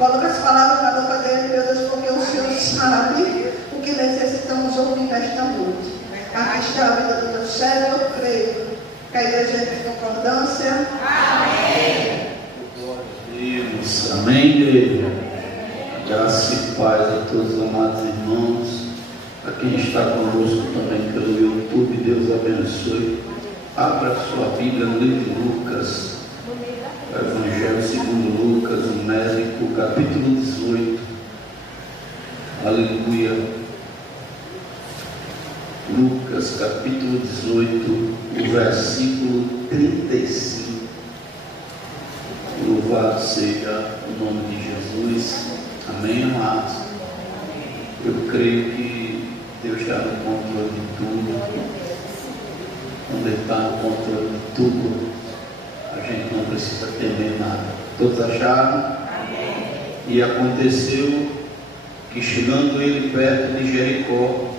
Coloca as palavras na boca dele, meu Deus, porque o Senhor sabe o que necessitamos ouvir nesta noite. Aqui está a vida do meu servo, eu creio que a igreja é em concordância. Amém. Glória a Deus. Amém, igreja. Graça e paz a todos os amados irmãos. A quem está conosco também pelo YouTube, Deus abençoe. Abra sua Bíblia no livro de Lucas, o Evangelho segundo Lucas, o médico, capítulo 18. Aleluia. Lucas, capítulo 18, o versículo 35. Louvado seja o nome de Jesus. Amém, amados? Eu creio que Deus está no controle de tudo. Quando Ele está no controle de tudo, a gente não precisa temer nada. Todos acharam? Amém. E aconteceu que, chegando ele perto de Jericó,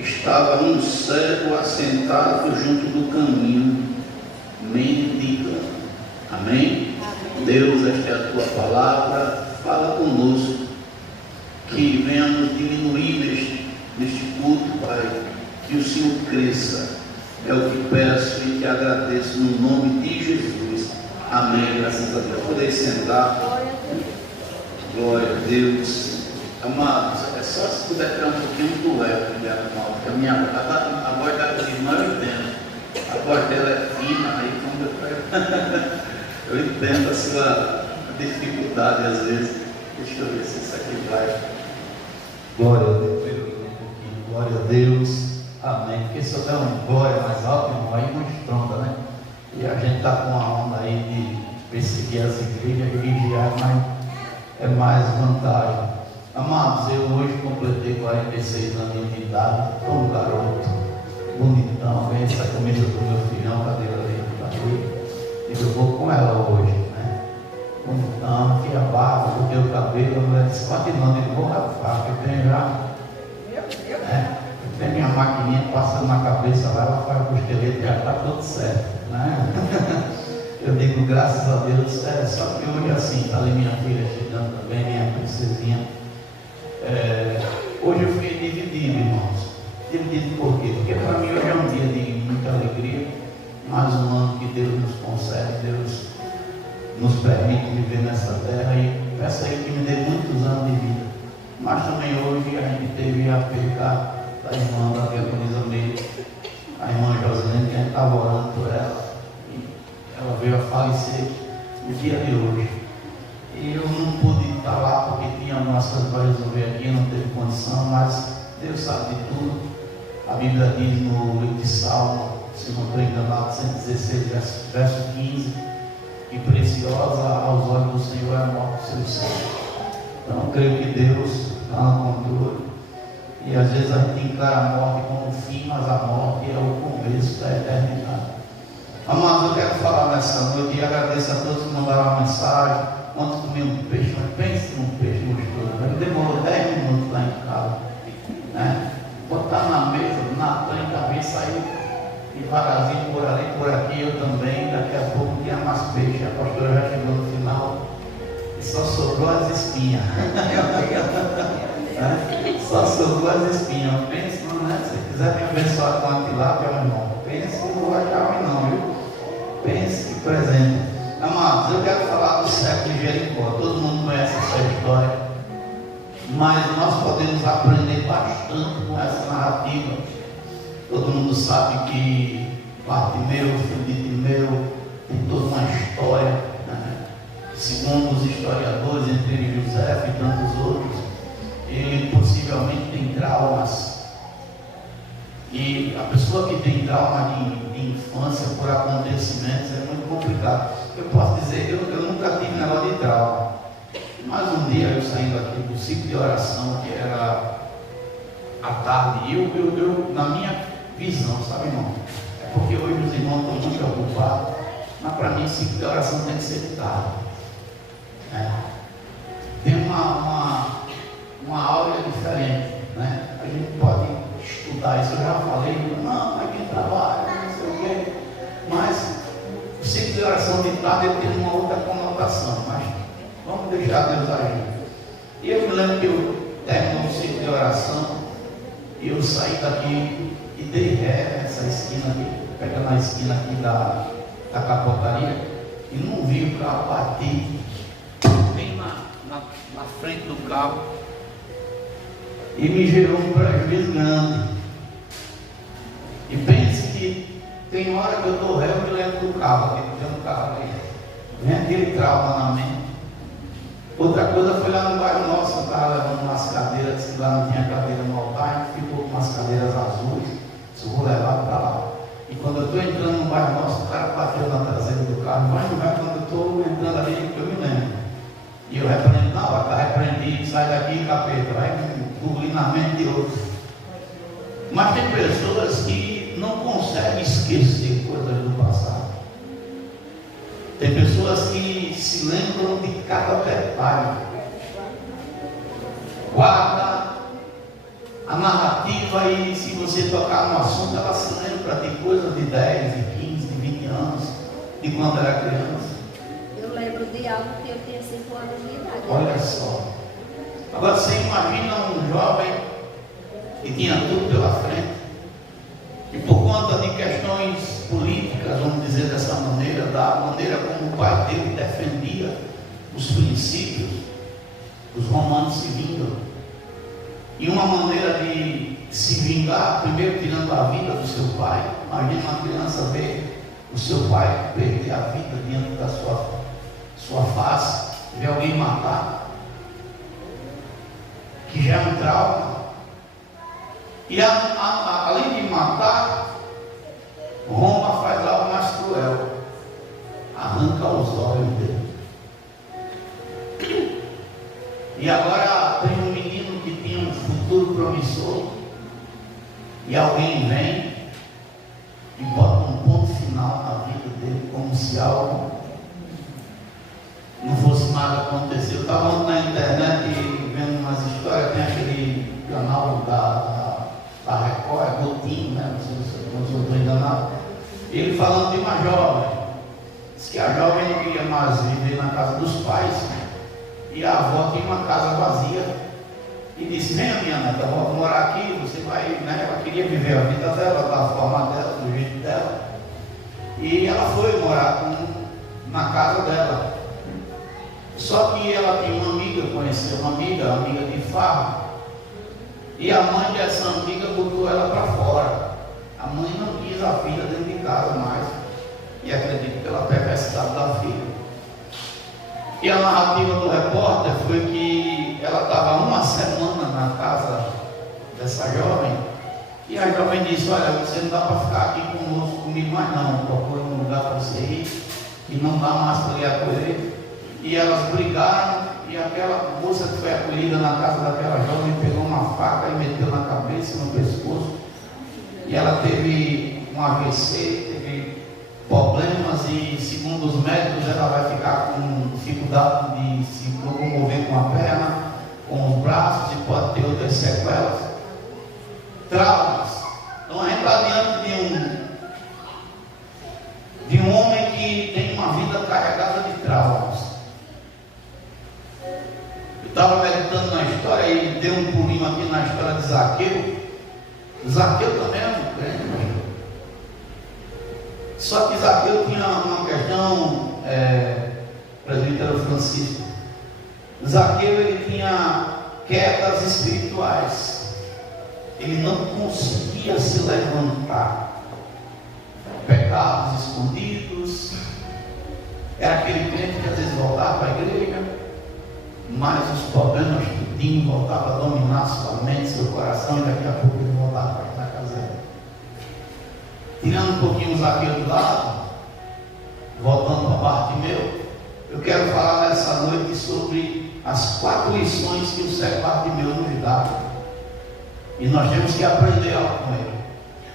estava um cego assentado junto do caminho, mendigando. Amém? Deus, esta é a tua palavra, fala conosco, que venhamos diminuir neste culto, Pai, que o Senhor cresça. É o que peço e te agradeço no nome de Jesus. Amém. Graças a Deus. Podem sentar. Glória a Deus. Amados, é só se puder tirar um pouquinho do leve, porque a voz da minha irmã eu entendo. A voz dela é fina, aí quando eu entendo a sua dificuldade às vezes. Deixa eu ver se isso aqui vai. Glória a Deus. Glória a Deus. Amém. Porque se eu der um glória mais alto, irmão, aí não estronda, né? E a gente está com uma onda aí de perseguir as igrejas, vigiar, mas é mais vantagem. Amados, eu hoje completei 46 anos de idade, estou um garoto, bonitão, vem essa camisa do meu filhão, cadeira ali, e eu vou com ela hoje, né? Bonitão, que a barba, botei o cabelo, a mulher disse, continuando, ele vou rapar, porque eu tenho já. Tem minha maquininha passando na cabeça lá, ela faz o costelete, já está tudo certo, né? Eu digo graças a Deus, só que hoje assim, está ali minha filha chegando também, minha princesinha. Hoje eu fui dividido, irmãos. Dividido por quê? Porque para mim hoje é um dia de muita alegria, mais um ano que Deus nos concede, Deus nos permite viver nessa terra e peço aí que me dê muitos anos de vida. Mas também hoje a gente teve a perca da irmã da diaconisa Meire, a irmã Joselene, que a gente estava orando por ela, e ela veio a falecer no dia de hoje. E eu não pude estar lá porque tinha algumas coisas para resolver aqui, não teve condição, mas Deus sabe de tudo. A Bíblia diz no livro de Salmo, se não estou enganado, 116, verso 15, que preciosa aos olhos do Senhor é a morte do seu sangue. Então eu creio que Deus está no controle. E às vezes a gente encara a morte como um fim, mas a morte é o começo da eternidade. Amados, eu quero falar nessa noite e agradeço a todos que mandaram uma mensagem. Ontem comi um peixe, mas pense num peixe gostoso. Demorou 10 minutos lá em casa, né? Botar na mesa, Natan e também sair devagarzinho por ali, por aqui, eu também. Daqui a pouco tinha mais peixe. A pastora já chegou no final e só sobrou as espinhas. Só sobrou as espinhas. Pense, né? Se quiser me abençoar com a tilápia, meu irmão, pense que não vai dar ruim não, viu? Pense que presente. Amados, eu quero falar do cego de Jericó. Todo mundo conhece essa história, mas nós podemos aprender bastante com essa narrativa. Todo mundo sabe que Bartimeu, filho de Timeu, tem toda uma história, né? Segundo os historiadores, entre ele José e tantos outros, ele possivelmente tem traumas. E a pessoa que tem trauma de infância por acontecimentos é muito complicado. Eu posso dizer, eu nunca tive negócio de trauma, mas um dia eu saindo aqui do ciclo de oração, que era à tarde, eu na minha visão, sabe, irmão? É porque hoje os irmãos estão muito ocupados, mas para mim ciclo de oração tem que ser de tarde. Tem uma aula diferente, né? A gente pode estudar isso, eu já falei, não, é quem trabalha, não sei o quê, mas o ciclo de oração de tarde ele tem uma outra conotação, mas vamos deixar deixar Deus agir. E eu me lembro que eu terminou o ciclo de oração, e eu saí daqui e dei ré nessa esquina aqui, pegando a esquina aqui da capotaria, e não vi o carro bater bem na frente do carro, e me gerou um prejuízo grande. E pense que tem hora que eu dou ré, eu me lembro do carro, aqui dentro do carro aí. Vem aquele trauma na mente. Outra coisa foi lá no bairro nosso, eu estava levando umas cadeiras, disse que lá não tinha cadeira no altar, ficou com umas cadeiras azuis, disse, vou levar para lá. E quando eu estou entrando no bairro nosso, o cara bateu na traseira do carro, mas não vai, quando eu estou entrando ali, eu me lembro. E eu repreendo, não, vai estar repreendido, sai daqui, capeta, vai bulir na mente de outros. Mas tem pessoas que não conseguem esquecer coisas do passado. Tem pessoas que se lembram de cada detalhe. Guarda a narrativa e se você tocar no assunto, ela se lembra de coisas de 10, de 15, de 20 anos, de quando era criança. Eu lembro de algo que eu tinha 5 anos de idade. Olha só. Agora você imagina um jovem que tinha tudo pela frente, e por conta de questões políticas, vamos dizer dessa maneira, da maneira como o pai dele defendia os princípios, os romanos se vingam, e uma maneira de se vingar, primeiro tirando a vida do seu pai. Imagina uma criança ver o seu pai perder a vida diante da sua face, ver alguém matar, que já é um trauma. E além de matar, Roma faz algo mais cruel, arranca os olhos dele. E agora tem um menino que tinha um futuro promissor, e alguém vem e bota um ponto final na vida dele, como se algo não fosse nada acontecer. Eu estava na internet vendo umas histórias, tem aquele canal da Record, é Gotinho, né? Não sei se eu estou enganado. Ele falando de uma jovem, diz que a jovem não queria mais viver na casa dos pais, e a avó tinha uma casa vazia, e disse, venha minha neta, vou morar aqui, você vai, né? Ela queria viver a vida dela, da forma dela, do jeito dela, e ela foi morar na casa dela. Só que ela tinha uma amiga, conheceu uma amiga de farra, e a mãe dessa amiga botou ela para fora. A mãe não quis a filha dentro de casa mais, e acredito pela perversidade da filha. E a narrativa do repórter foi que ela estava uma semana na casa dessa jovem, e a jovem disse, olha, você não dá para ficar aqui comigo mais não, procure um lugar para você ir, e não dá mais para lhe acolher. E elas brigaram, e aquela moça que foi acolhida na casa daquela jovem pegou uma faca e meteu na cabeça e no pescoço, e ela teve um AVC, teve problemas, e segundo os médicos ela vai ficar com dificuldade de se locomover com a perna, com os braços, e pode ter outras sequelas, traumas. Então a gente está diante de um homem que tem uma vida carregada de traumas. Estava meditando na história e deu um pulinho aqui na história de Zaqueu. Zaqueu também era um crente. Só que Zaqueu tinha uma questão, presbítero Francisco. Zaqueu ele tinha quedas espirituais. Ele não conseguia se levantar. Pecados escondidos. Era aquele crente que às vezes voltava para a igreja, mas os problemas tudinho voltavam a dominar sua mente, seu coração, e daqui a pouco ele voltava para a casa dele. Tirando um pouquinho o Zaqueu do lado, voltando para Bartimeu, eu quero falar nessa noite sobre as 4 lições que o cego Bartimeu nos dá, e nós temos que aprender algo com ele.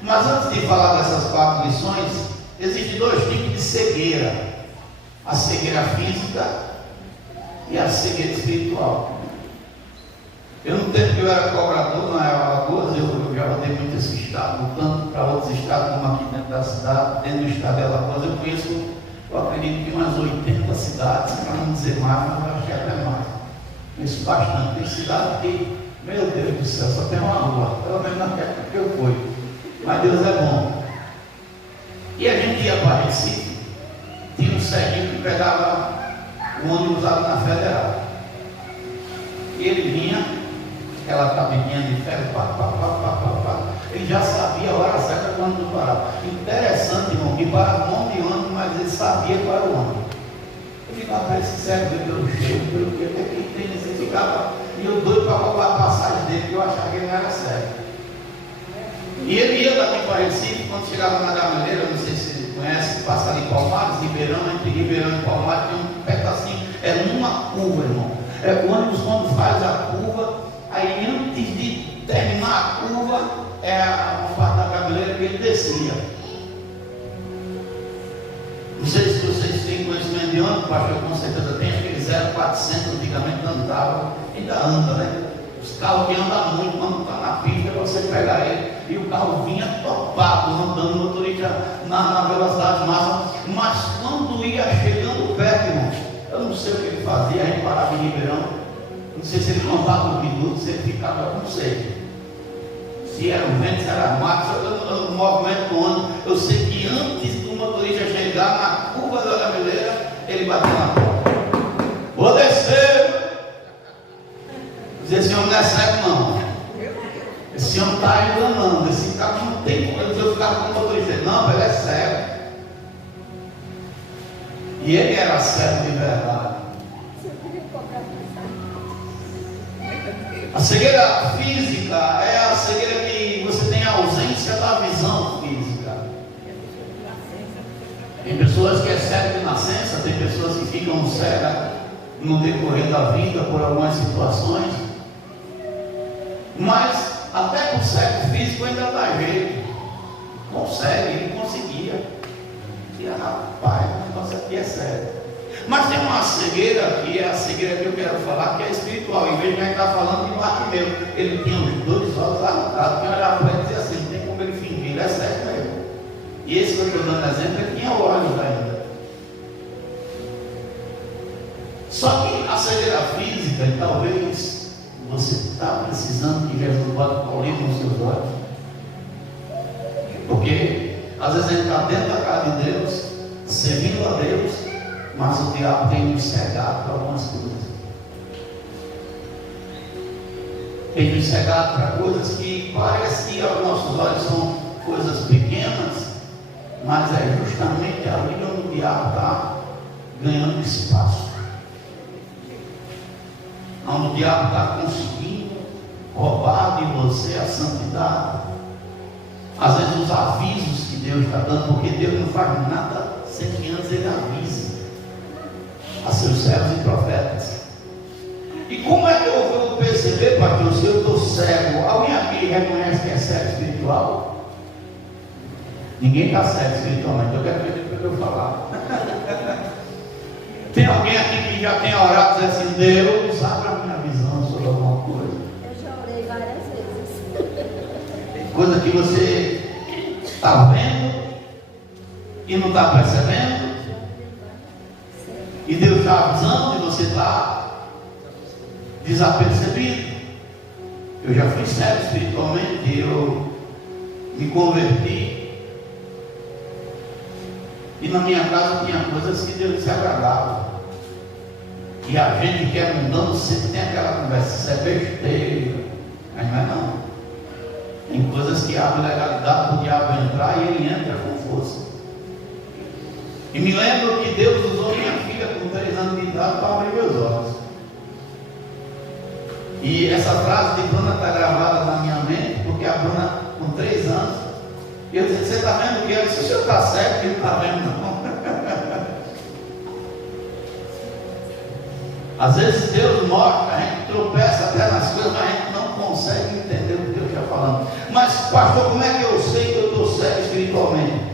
Mas antes de falar dessas 4 lições, existem 2 tipos de cegueira: a cegueira física e a cegueira espiritual. Eu, no tempo que eu era cobrador na Alagoas, eu já rodei muito esse estado, tanto para outros estados como aqui dentro da cidade, dentro do estado de Alagoas. Eu conheço, eu acredito que umas 80 cidades, para não dizer mais, mas eu acho que até mais. disse bastante. Tem cidade que, meu Deus do céu, só tem uma rua, pelo menos na época que eu fui. Mas Deus é bom. E a gente ia para Recife, tinha um ceguinho que pegava o ônibus lá na Federal. E ele vinha, aquela cabininha de ferro, ele já sabia a hora certa quando parava. Interessante, irmão, que parava um monte de ônibus, mas ele sabia qual era o ônibus. Eu ficava para esse cego, pelo cheiro, pelo que até que tem, ele ficava, e eu doido para roubar a passagem dele, porque eu achava que ele não era cego. E ele ia daqui para Recife, quando chegava na Gameleira, não sei se você conhece, passa ali em Palmares, Ribeirão, entre Ribeirão e Palmares, tem um pedacinho, é uma curva, irmão. É o ônibus quando faz a curva, aí antes de terminar a curva, é uma parte da Gameleira que ele descia. Não sei se vocês têm conhecimento de ônibus, pastor, com certeza tem, aquele 0400 antigamente andava, ainda anda, né? Os carros que andam muito, quando está na pista, você pega ele, e o carro vinha topado, andando, o motorista na velocidade máxima, mas quando ia chegando perto, irmão, eu não sei o que ele fazia, a gente parava em Ribeirão, não sei se ele contava os minutos, se ele ficava, não sei. Se era o vento, se era a marcha, o movimento do ônibus, eu sei que antes do motorista chegar na curva da Gameleira, ele bateu na porta. Vou descer! Esse homem não é cego, não. Esse homem está enganando. Esse cara não tem como. Eu ficava com o motorista. Não, ele é cego. E ele era cego de verdade. A cegueira física é a cegueira que você tem a ausência da visão física. Tem pessoas que é cego de nascença, tem pessoas que ficam cegas no decorrer da vida por algumas situações. Mas até com o cego físico ainda dá jeito. Consegue, ele conseguia. E rapaz, o negócio aqui é sério. Mas tem uma cegueira, que é a cegueira que eu quero falar, que é espiritual. Em vez de a gente estar falando de Bartimeu, ele tinha os dois olhos arrancados. Quem olhava para ele dizia assim, não tem como ele fingir, ele é cego mesmo. E esse que eu estou dando exemplo, ele tinha olhos ainda. Só que a cegueira física, e talvez você está precisando que Jesus bata o livro nos seus olhos. Porque às vezes a gente está dentro da casa de Deus, servindo a Deus, mas o diabo tem nos cegado para algumas coisas. Tem nos cegado para coisas que parece que aos nossos olhos são coisas pequenas, mas é justamente ali onde o diabo está ganhando espaço. Onde o diabo está conseguindo roubar de você a santidade. Às vezes os avisos que Deus está dando, porque Deus não faz nada sem que antes ele avise a seus servos e profetas. E como é que eu vou perceber, pastor, se eu estou cego? Alguém aqui reconhece que é cego espiritual? Ninguém está cego espiritualmente, eu quero ver o que eu falar. Tem alguém aqui que já tem orado e diz assim, Deus, abre a minha visão sobre alguma coisa? Eu já orei várias vezes. Coisa que você está vendo e não está percebendo, e Deus está avisando e você está desapercebido. Eu já fui cego espiritualmente, eu me converti. E na minha casa tinha coisas que Deus se agradava. E a gente que é mundano sempre tem aquela conversa, isso é besteira. Mas não é não. Tem coisas que abrem legalidade para o diabo entrar e ele entra com força. E me lembro que Deus usou minha filha com 3 anos de idade para abrir meus olhos. E essa frase de Bruna está gravada na minha mente, porque a Bruna com 3 anos, e eu disse, você está vendo o que? Eu disse, o senhor está certo, que não está vendo não. Às vezes Deus mostra, a gente tropeça até nas coisas, mas a gente não consegue entender o que Deus está falando. Mas pastor, como é que eu sei que eu estou cego espiritualmente?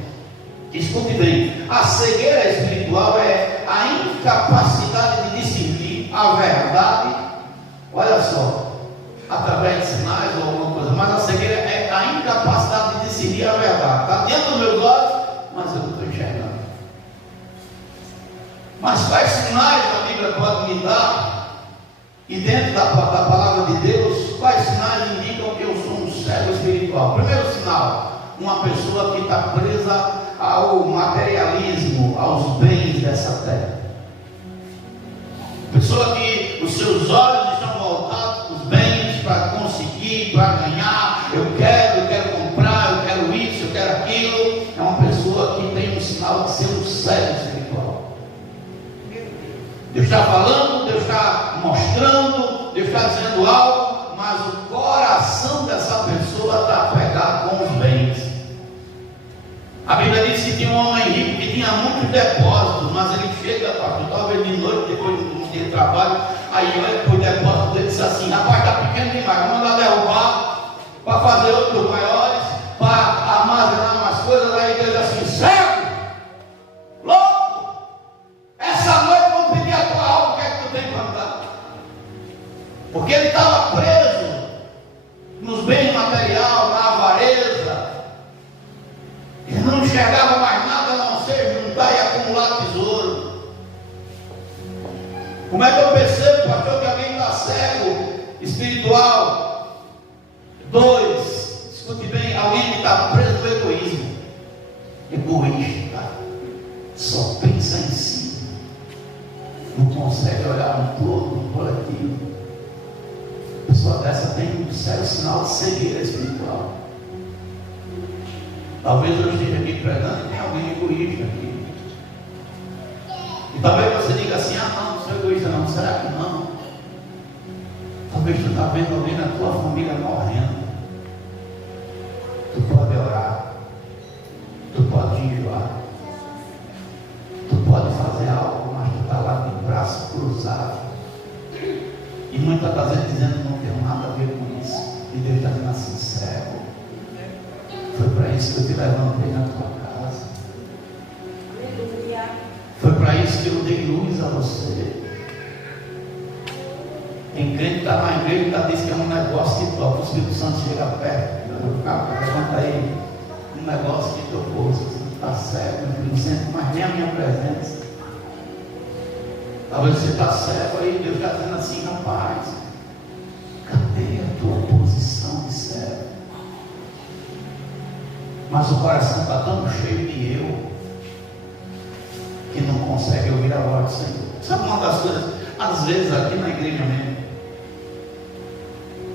Escute bem, a cegueira espiritual é a incapacidade de discernir a verdade, olha só, através de sinais ou alguma coisa, mas a cegueira é a incapacidade de discernir a verdade. Está diante dos meus olhos, mas eu não estou enxergando. Mas quais sinais a Bíblia pode me dar E dentro da palavra de Deus, quais sinais indicam que eu sou um cego espiritual? Primeiro sinal, uma pessoa que está presa ao materialismo, aos bens dessa terra. Pessoa que os seus olhos estão voltados para os bens, para conseguir, para ganhar. Eu quero comprar, eu quero isso, eu quero aquilo. É uma pessoa que tem um sinal de ser um cego espiritual. Deus está falando, Deus está mostrando, Deus está dizendo algo, mas o coração dessa pessoa está apegado com os bens. A Bíblia diz que tinha um homem rico que tinha muitos depósitos, mas ele chega, pastor, talvez de noite, depois de um dia de trabalho, aí olha para o depósito dele e diz assim: rapaz, está pequeno demais, vamos mandar derrubar para fazer outros maiores, para armazenar mais coisas. Aí Deus diz assim: cego, louco, essa noite vamos pedir a tua alma, o que é que tu tem para dar? Porque ele estava preso nos bens materiais, na avareza. Ele não enxergava mais nada a não ser juntar e acumular tesouro. Como é que eu percebo, pastor, que alguém está cego espiritual? 2, escute bem, alguém que está preso no egoísmo. Egoísta, só pensa em si, não consegue olhar um todo, um coletivo. A pessoa dessa tem um sério sinal de cegueira espiritual. Talvez eu esteja aqui pregando e tem alguém egoísta aqui. E talvez você diga assim: ah, não sou egoísta não. Será que não? Talvez tu está vendo alguém na tua família morrendo. Tu pode orar, tu pode jejuar, tu pode fazer algo, mas tu está lá de braço cruzado. E muitas das vezes dizendo: não tenho nada a ver com isso. E Deus está dizendo assim: cego, foi para isso que eu te levantei na tua casa. Foi para isso que eu dei luz a você. Tem crente que está na igreja e diz que é um negócio que toca. O Espírito Santo chega perto, levanta aí, um negócio que tocou. Você está cego, não sente mais nem a minha presença. Talvez você está cego aí, Deus está dizendo assim: rapaz, cadê a tua posição de cego? Mas o coração está tão cheio de eu que não consegue ouvir a voz do Senhor. Sabe uma das coisas, às vezes aqui na igreja mesmo,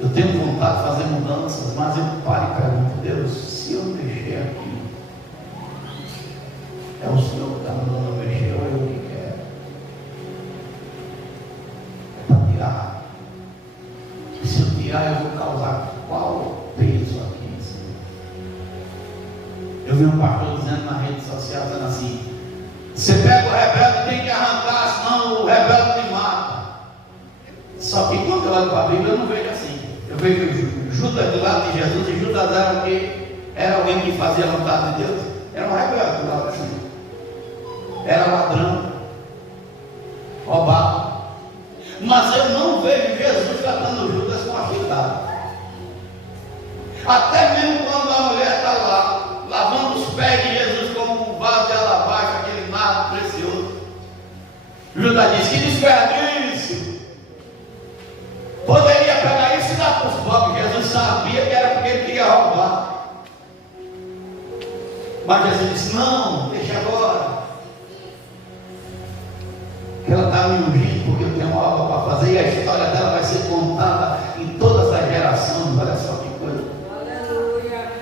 eu tenho vontade de fazer mudanças, mas eu paro e pergunto: Deus, se eu mexer aqui, é o Senhor que está mandando eu mexer ou eu que quero? É para tirar. E se eu tirar, eu vou causar qual peso aqui? Eu vi um pastor dizendo na rede social, dizendo assim: você pega o rebelde, tem que arrancar, senão o rebelde te mata. Só que quando eu olho para a Bíblia, eu não vejo assim. Eu vejo Judas do lado de Jesus, e Judas era o quê? Era alguém que fazia a vontade de Deus. Era um rebelde do lado do Senhor. Era ladrão, roubava. Mas eu não vejo Jesus tratando Judas com afetado. Até mesmo quando a mulher está lá, lavando os pés de Jesus como um vaso de alabastro, aquele nardo precioso, Judas disse: que desperdício! Poderia pegar isso e dar para os pobres. Jesus sabia que era porque ele queria roubar. Mas Jesus disse: não, deixa agora. Ela está me ungindo porque eu tenho algo para fazer, e a história dela vai ser contada em todas as gerações. Olha só que coisa. Aleluia.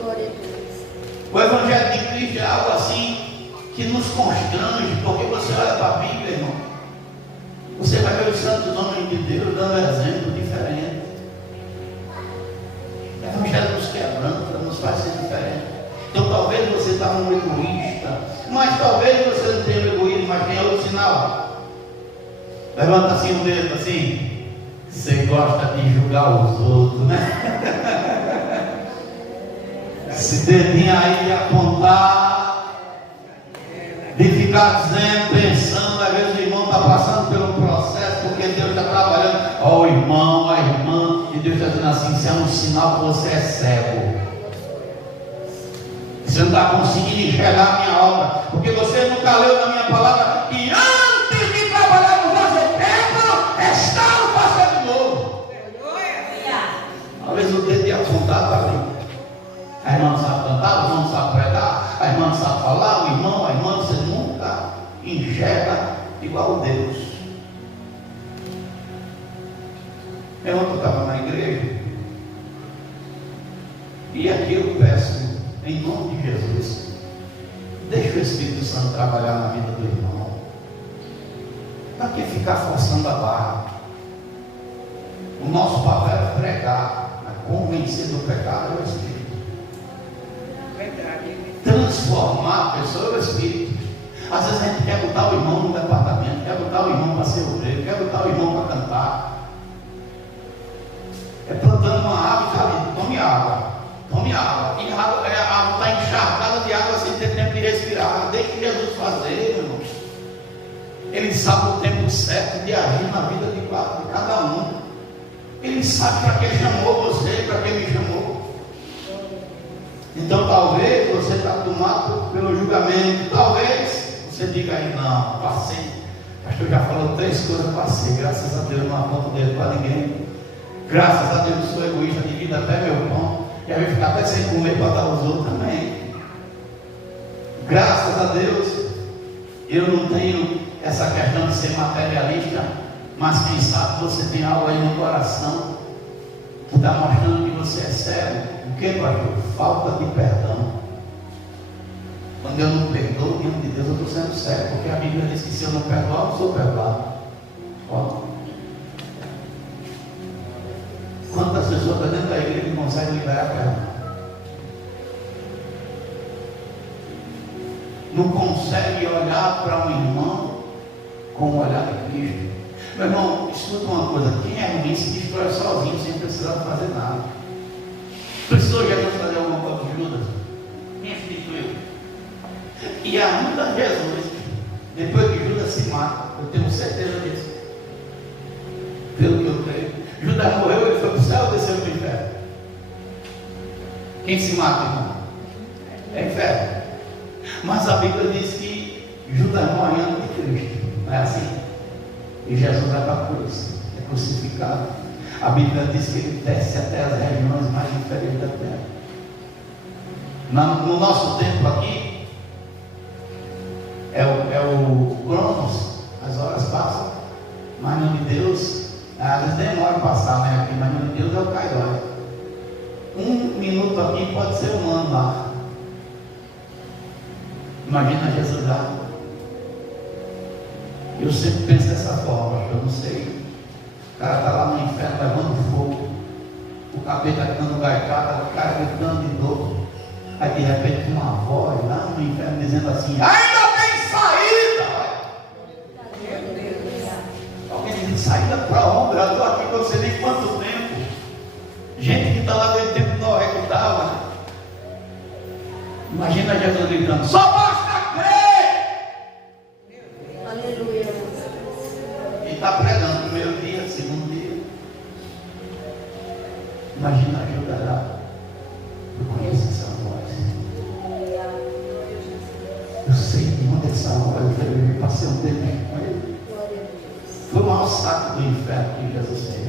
Glória a Deus. O Evangelho de Cristo é algo assim que nos constrange, porque você olha para a Bíblia, irmão, você vai ver os santos homens de Deus dando exemplo diferente. O Evangelho nos quebranta, nos faz ser diferente. Então talvez você está um egoísta, mas talvez você não tenha egoísmo, mas tenha outro sinal. Levanta assim o dedo assim. Você gosta de julgar os outros, né? Esse dedinho aí de apontar, de ficar dizendo, pensando, às vezes o irmão está passando por um processo, porque Deus está trabalhando. Ó o irmão, a irmã, e Deus está dizendo assim: isso é um sinal que você é cego. Você não está conseguindo enxergar a minha obra, porque você nunca leu na minha palavra que antes de trabalhar no vosso templo, estava fazendo o dedo e apontar para ali. A irmã não sabe cantar, o irmão não sabe pregar, a irmã não sabe falar, o irmão, a irmã, você nunca enxerga igual a Deus. Eu ontem estava na igreja, e aqui eu peço, em nome de Jesus, deixa o Espírito Santo trabalhar na vida do irmão. Para que ficar forçando a barra? O nosso papel é pregar, é convencer do pecado é o Espírito. Verdade. Transformar a pessoa é o Espírito. Às vezes a gente quer botar o irmão no departamento, quer botar o irmão para ser obreiro, quer botar o irmão para cantar. É plantando uma árvore, sabe? Tome água. Tome água. E a água está encharcada de água sem ter tempo de respirar. Deixe Jesus fazer, meu irmão. Ele sabe o tempo certo de agir na vida de cada um. Ele sabe para que chamou você, para que me chamou. Então talvez você está tomado pelo julgamento. Talvez você diga aí, não, passei. Pastor já falou 3 coisas, passei. Graças a Deus, não aponto o dedo para ninguém. Graças a Deus eu sou egoísta, divido até meu pão. E aí ficar até sem comer para dar aos outros também. Graças a Deus eu não tenho essa questão de ser materialista, mas quem sabe você tem algo aí no coração que está mostrando que você é cego. O que, pastor? Falta de perdão. Quando eu não perdoo diante de Deus, eu estou sendo cego, porque a Bíblia diz que se eu não perdoar, eu sou perdoado. Ó. Quantas pessoas estão dentro da igreja que conseguem liberar perdão? Não consegue olhar para um irmão com o olhar de Cristo. Meu irmão, escuta uma coisa: quem é ruim se destrói sozinho, sem precisar fazer nada. Precisou Jesus fazer alguma coisa com Judas? Quem se destruiu? E ainda Jesus, depois que Judas se mata, eu tenho certeza disso, pelo que eu creio. Judas morreu, ele foi para o céu ou desceu para o inferno? Quem se mata, irmão? É inferno. Mas a Bíblia diz que Judas morre antes de Cristo. Não é assim? E Jesus vai para a cruz, é crucificado. A Bíblia diz que ele desce até as regiões mais inferiores da terra. No nosso tempo aqui, é o Cronos, as horas passam, mas no de Deus, às vezes demora a passar, né? Aqui, mas no de Deus é o Kairos. 1 minuto aqui pode ser um ano lá. Imagina Jesus lá. Eu sempre penso dessa forma, eu não sei. O cara está lá no inferno levando fogo, o capeta dando gaicada, o cara gritando de novo. Aí de repente uma voz lá no inferno dizendo assim: ainda tem saída! Alguém diz: saída para onde? Eu estou aqui com você nem quanto tempo. Gente que está lá desde o tempo de Noé que estava. Imagina Jesus gritando: só basta crer! Aleluia. E está pregando primeiro dia, segundo dia. Imagina a Judas lá. Eu conheço essa voz. Eu sei de onde essa voz veio. Eu passei um tempo com ele. Foi o maior saco do inferno que Jesus fez.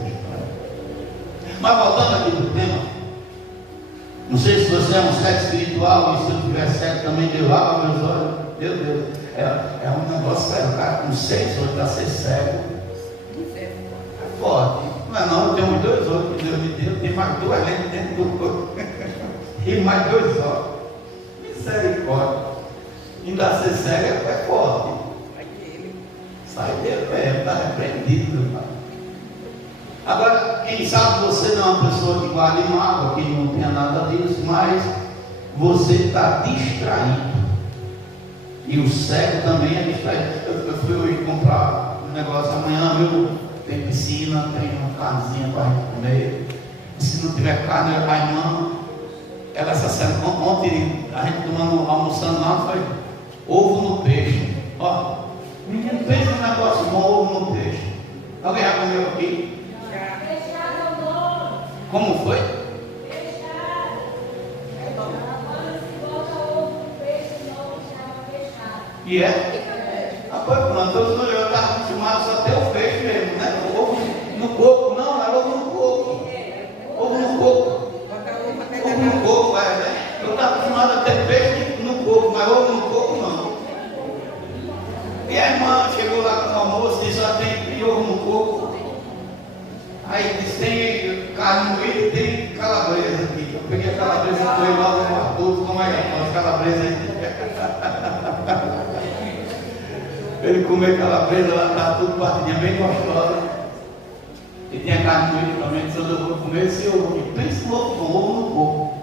Mas voltando aqui para o tema, não sei se você é um cego espiritual, e se eu tiver cego também deu água aos meus olhos. Meu Deus, é um negócio sério. O cara com 6 olhos para ser cego é forte. Não é não, eu tenho uns 2 olhos que Deus me deu, tem mais 2 lentes dentro do corpo e mais 2 olhos. Misericórdia. Ainda ser cego é forte. Sai dele mesmo, está repreendido, meu pai. Agora, quem sabe você não é uma pessoa que guarda mágoa, que não tenha nada disso, mas você está distraído. E o cego também é distraído. Eu fui hoje comprar um negócio amanhã, viu? Tem piscina, tem uma carnezinha para a gente comer. E se não tiver carne, a irmã, ela essa semana, ontem a gente almoçando lá, foi ovo no peixe. Ó, menino fez um negócio bom, ovo no peixe. Alguém já comeu aqui? Como foi? E é? Rapaz, pronto, eu estava acostumado só a ter o peixe mesmo, né? O ovo no coco, não, era ovo no coco. Ovo no coco. acostumado a ter peixe no coco, mas ovo no coco não. E a irmã chegou lá com o almoço e disse: só tem ovo no coco. Aí disse: tem carne moída e tem calabresa aqui. Eu peguei a calabresa e foi lá no Arthur, como é as calabresas aí. Ele comeu calabresa, lá estava tudo partidinha bem gostosa. E tinha carne moída também, disse: eu vou comer esse ovo. E pense no ovo com ovo no coco.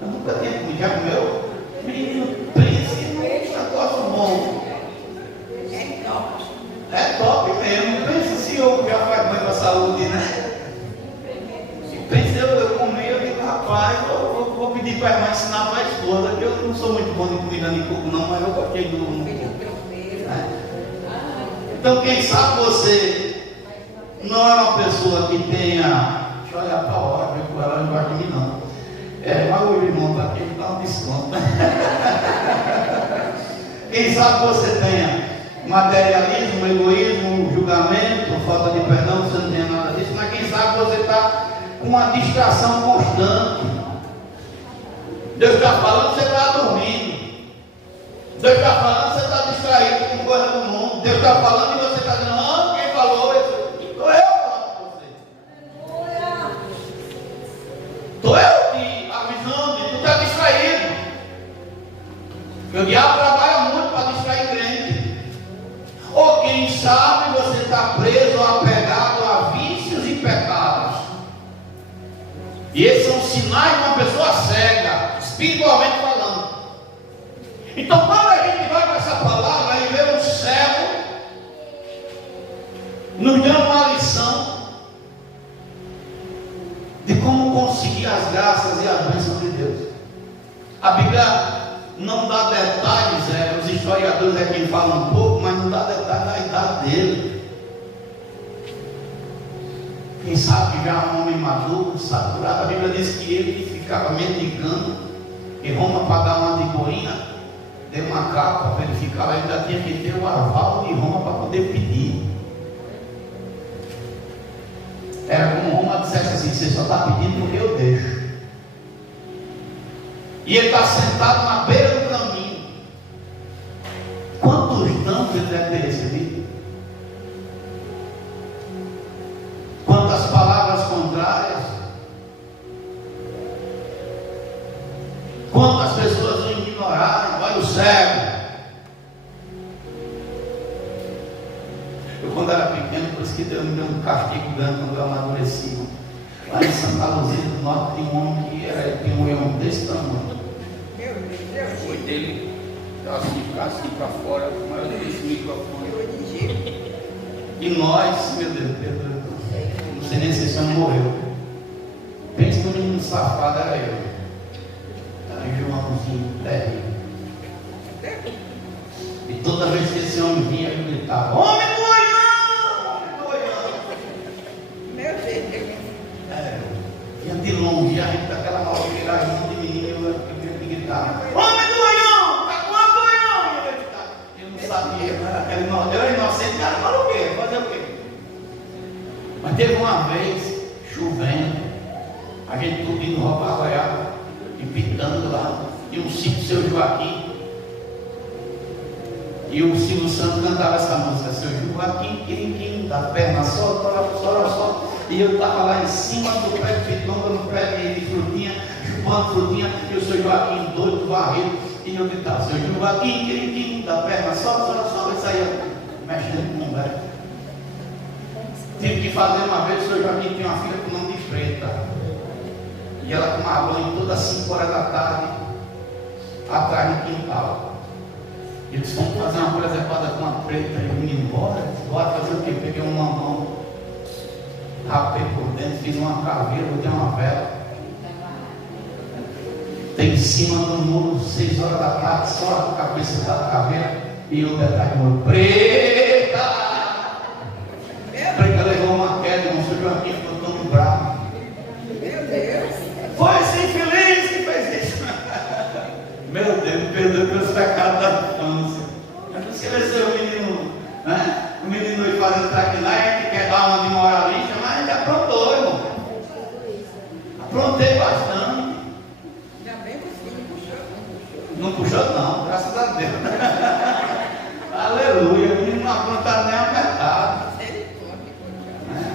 Eu nunca tinha comido, já comeu? Menino, pense no negócio bom. É top mesmo. Pense se ovo já faz bem para a saúde, né? E pense, eu comi, eu digo: rapaz, eu vou pedir para a irmã ensinar para a esposa, que eu não sou muito bom de comida de coco não, mas eu gostei do ovo no coco. Então, quem sabe você não é uma pessoa que tenha. Deixa eu olhar para a hora, porque ela não gosta de mim, não. Mas o irmão está aqui, ele dá um desconto. Quem sabe você tenha materialismo, egoísmo, julgamento, falta de perdão, você não tem nada disso, mas quem sabe você está com uma distração constante. Deus está falando, você está dormindo. Deus está falando, você está distraído com coisa do mundo. Deus está falando e você está dizendo: não, quem falou isso? Estou eu falando com você. Estou eu te avisando e tu está distraído. Porque o diabo trabalha muito para distrair crente. Ou quem sabe você está preso ou apegado a vícios e pecados. E esses são sinais de uma pessoa cega, espiritualmente falando. Então, quando a gente vai com essa palavra e vê um cego nos dando uma lição de como conseguir as graças e as bênçãos de Deus. A Bíblia não dá detalhes, os historiadores é quem fala um pouco, mas não dá detalhes da idade dele. Quem sabe que já é um homem maduro, saturado. A Bíblia diz que ele ficava mendigando em Roma para dar uma de boinha. Deu uma capa para ele ficar lá, ainda tinha que ter o aval de Roma para poder pedir. Era como Roma dissesse assim: você só está pedindo porque eu deixo. E ele está sentado na beira do caminho. Quantos dãos ele deve ter recebido? Quantas palavras contrárias? Quantas pessoas o ignoraram? Olha o cego. Eu, quando era pequeno, por isso que Deus me deu um castigo grande quando eu amadureci. Lá em Santa Luzia do Norte tinha um homem que tinha um leão desse tamanho. Foi dele, assim para fora, maior desse microfone. E nós, meu Deus, não sei nem se esse homem morreu. Pensa que o menino safado era eu. Joãozinho terrível. E toda vez que esse homem vinha, eu gritava: homem do Oião! Homem do Oião! Meu Deus! Vinha de longe, a gente daquela malvira, de menino, eu gritava: homem do Oião! Está quando do Oião? Eu não sabia, eu era inocente, cara, para o quê? Fazer o quê? Mas teve uma vez, chovendo, a gente tudo indo roubar goiaba e pitando lá, e um sítio Seu Joaquim, e o Silvio Santos cantava essa música: Seu Joaquim, quim, da perna solta, solta, e eu estava lá em cima do pé de pitonga, no pé de frutinha, chupando frutinha, e o Seu Joaquim doido, varrido, e eu gritava: Seu Joaquim, quim, da perna solta, e saía mexendo com o velho. Tive que fazer uma vez. O Seu Joaquim tinha uma filha com o nome de Preta. E ela tomava banho todas as 5 horas da tarde, atrás no quintal. E eles vão fazer uma preservada com a Preta. E o menino: bora fazer o quê? Peguei uma mão, rapei por dentro, fiz uma caveira, botei uma vela. Tem em cima do muro, 6 horas da tarde, só a cabeça da caveira. E eu detrás do muro: Preta! Preta levou uma queda, irmão. O Seu Joaquim ficou tão bravo. Meu Deus! Foi esse infeliz que fez isso. Meu Deus, me perdoe pelos pecados da infância. Você vai ser o menino, né? O menino ir fazendo traquinagem, que quer dar uma de moralista, mas a gente aprontou, irmão. Aprontei bastante. Ainda bem que o filho puxou.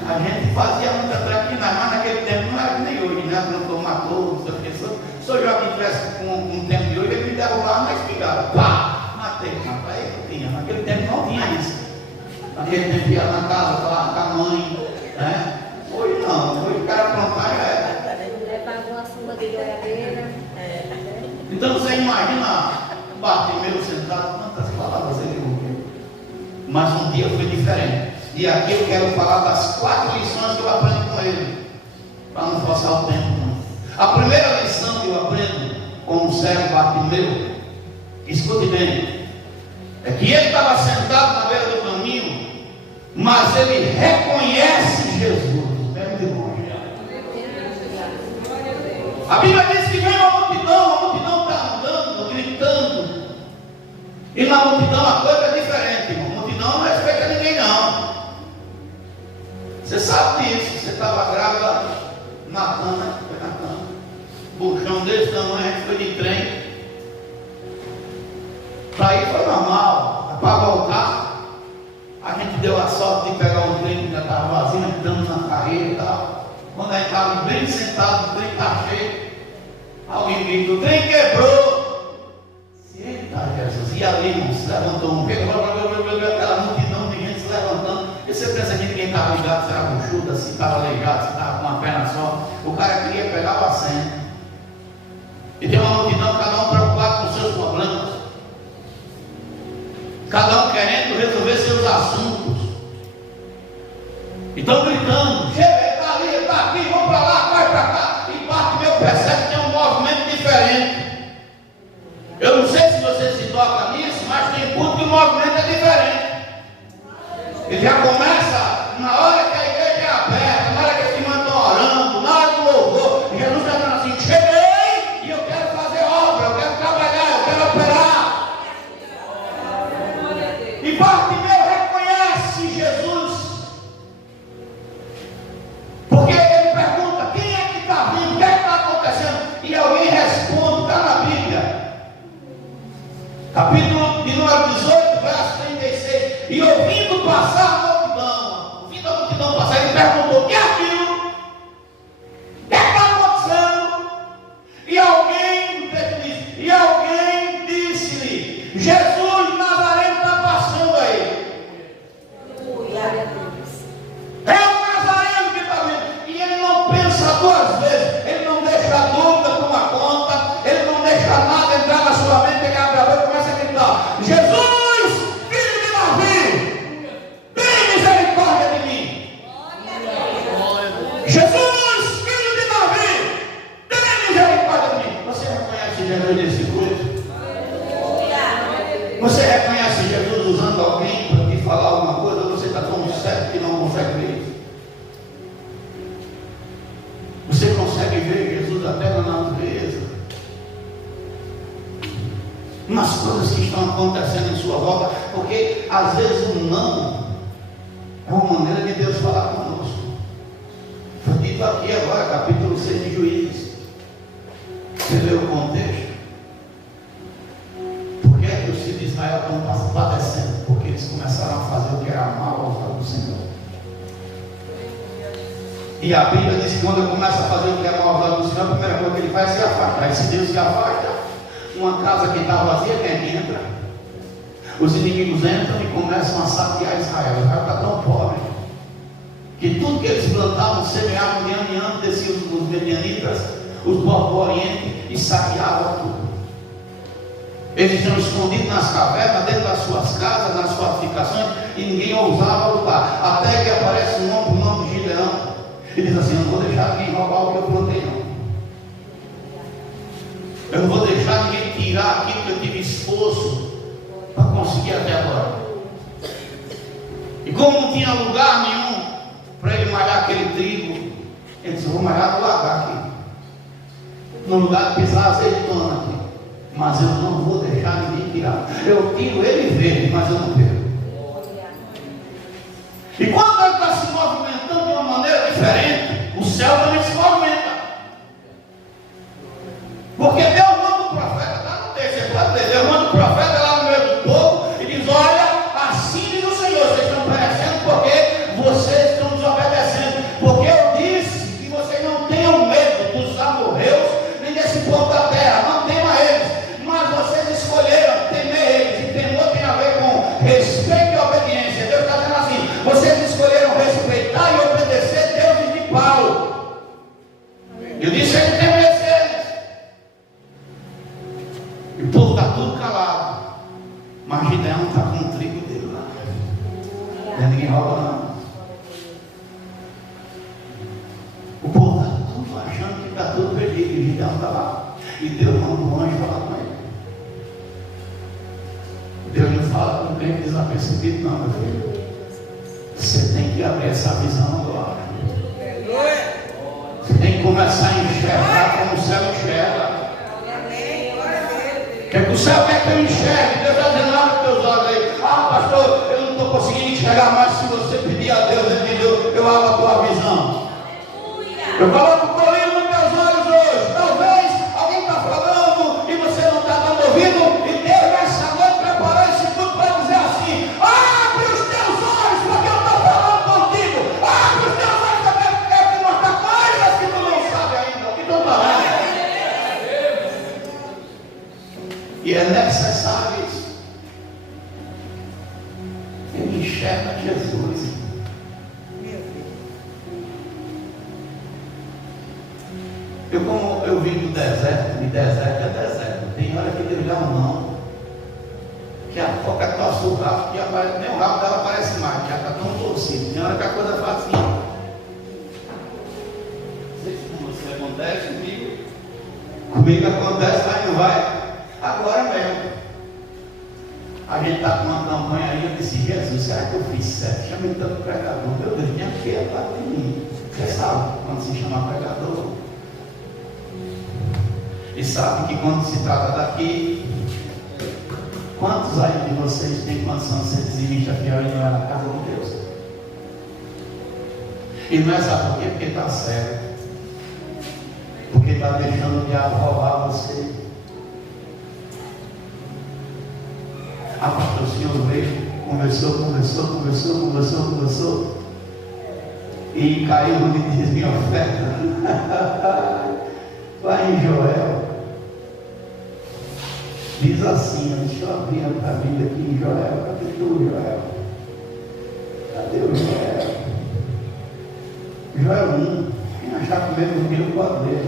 A gente fazia muita traquina, mas naquele tempo não era que nem hoje, né? Plantou, matou, não sei o que. Se o Joaquim tivesse com um tempo de hoje, ele me derrubava na espingarda. Pá! Matei. Rapaz, aí não tinha. Naquele tempo não tinha isso. Naquele tempo ia na casa, falar com a mãe, né? Hoje não. Hoje o cara plantar já era. Levava uma suma de goiabeira. Então você imagina Bartimeu sentado, quantas palavras ele ouviu. Mas um dia foi diferente. E aqui eu quero falar das 4 lições que eu aprendo com ele, para não passar o tempo não. A primeira lição que eu aprendo com o cego Bartimeu, escute bem, é que ele estava sentado na beira do caminho, mas ele reconhece Jesus, mesmo de longe. A Bíblia diz que vem uma multidão está andando, gritando, e na multidão a coisa é diferente, irmão. A multidão não respeita ninguém não. Você sabe disso, você estava grávida na cama, buchão desse tamanho, a gente foi de trem. Para ir foi normal, para voltar, a gente deu a sorte de pegar um trem que já estava vazio, entrando na carreira e tal. Quando a gente estava bem sentado, o trem está cheio, alguém gritou, o trem quebrou. Eita Jesus, e ali, irmão, se levantou um, aquela multidão de gente se levantando. E você pensa que ninguém estava ligado, se era buchuda, se estava aleijado, se estava com uma perna só. O cara queria pegar o assento. E tem uma multidão, cada um preocupado com seus problemas, cada um querendo resolver seus assuntos. E estão gritando, chega, está ali, está aqui, vamos para lá, vai para cá. E Bartimeu percebe que tem um movimento diferente. Eu não sei se você se toca nisso, mas tem culto que o movimento é diferente. Ele já começa na hora que a igreja é aberta, na hora que as irmãs estão orando, na hora do louvor. Jesus está dizendo assim: cheguei e eu quero fazer obra, eu quero trabalhar, eu quero operar. E Bartimeu reconhece Jesus, porque ele pergunta: quem é que está vindo? O que é que está acontecendo? E alguém responde, está na Bíblia, capítulo de número 18, verso 36. E ouvindo passar a multidão passar, ele perguntou: o que é aquilo? O que está acontecendo? E alguém disse-lhe: Jesus Nazareno está passando aí. É o Nazareno que está vindo. E ele não pensa 2 vezes, ele não deixa a dúvida tomar conta, ele não deixa nada entrar na sua mente, ele abre a boca e começa a gritar: Jesus, filho de Davi, tem misericórdia de mim. Jesus, filho de Davi, tem misericórdia de mim. Você reconhece Jesus nesse culto? Você reconhece Jesus usando alguém para te falar alguma coisa? Ou você está tão certo que não consegue ver isso? Você consegue ver Jesus até na natureza, nas coisas que estão acontecendo em sua volta, porque às vezes o não é uma maneira de Deus falar conosco. Foi dito aqui agora, capítulo 6 de Juízes. Você vê o contexto? Por que é que os filhos de Israel estão padecendo? Porque eles começaram a fazer o que era mal aos olhos do Senhor. E a Bíblia diz que quando eu começo a fazer o que é mal aos olhos do Senhor, a primeira coisa que ele faz é se afastar. Aí se Deus se afasta, uma casa que está vazia, quem é que entra? Os inimigos entram e começam a saquear Israel. Israel está tão pobre que tudo que eles plantavam, semeavam de ano em ano, desciam os medianitas, os povos do Oriente e saqueavam tudo. Eles estão escondidos nas cavernas, dentro das suas casas, nas fortificações, e ninguém ousava lutar. Até que aparece um homem, o nome de Gideão, e diz assim: eu não vou deixar ninguém roubar o que eu plantei, não. Eu não vou deixar ninguém tirar aquilo que eu tive esforço para conseguir até agora. E como não tinha lugar nenhum para ele malhar aquele trigo, ele disse: eu vou malhar no lagar aqui, no lugar de pisar azeitona aqui, mas eu não vou deixar ninguém tirar. Eu tiro ele verde, mas eu não perco. E quando ele está se movimentando de uma maneira diferente, o céu também se movimenta. Porque Deus manda o profeta, lá no texto, você pode ler, Deus manda o profeta lá no meio do povo e diz: olha, assim diz o Senhor, vocês estão perecendo porque vocês estão desobedecendo. Eu disse a ele: temesse eles. E o povo está tudo calado. Mas Gideão está com o trigo dele lá. Não é ninguém rouba não. O povo está tudo achando que está tudo perdido. E Gideão está lá. E Deus manda um anjo falar com ele. Deus não fala com quem desapercebido não, meu filho. Você tem que abrir essa visão agora. Você tem que começar a enxergar como o céu enxerga. Quer que o céu quer que eu enxergue? Deus está dizendo lá nos teus olhos aí: ah, pastor, eu não estou conseguindo enxergar mais. Se você pedir a Deus, ele diz: eu abro a tua visão. Eu coloco o colírio nos teus olhos hoje. Talvez alguém está falando e você não está dando ouvido. E Deus nessa noite preparou esse culto para dizer assim: abre os teus olhos, porque eu estou falando contigo. Abre os teus olhos, porque eu quero te mostrar coisas que tu não sabe ainda. Que estão falando. E é necessário isso. Ele enxerga Jesus. Como eu vim do deserto, e deserto é deserto. Tem hora que Deus dá um não. Que a foca torce o rabo, que nem o rabo dela aparece mais, já está tão torcido. Tem hora que a coisa faz assim. Não sei se com você acontece comigo. Comigo acontece, mas não vai. Agora mesmo. A gente está com uma campanha aí, eu disse: Jesus, será que eu fiz certo? Chamei tanto pregador. Meu Deus, minha filha está em mim. Você sabe quando se chama pregador? E sabe que quando se trata daqui, quantos aí de vocês têm condição de ser dizimista fiel e não é na casa de Deus? E não é, sabe por quê? Porque está cego. Porque está deixando o diabo roubar você. Ah, pastor, o senhor veio, conversou e caiu onde diz minha oferta. Lá em Joel diz assim: deixa eu abrir a Bíblia aqui em Joel. Cadê tu, Joel? Cadê o Joel? Joel 1. Quem achar comigo no livro pode ler.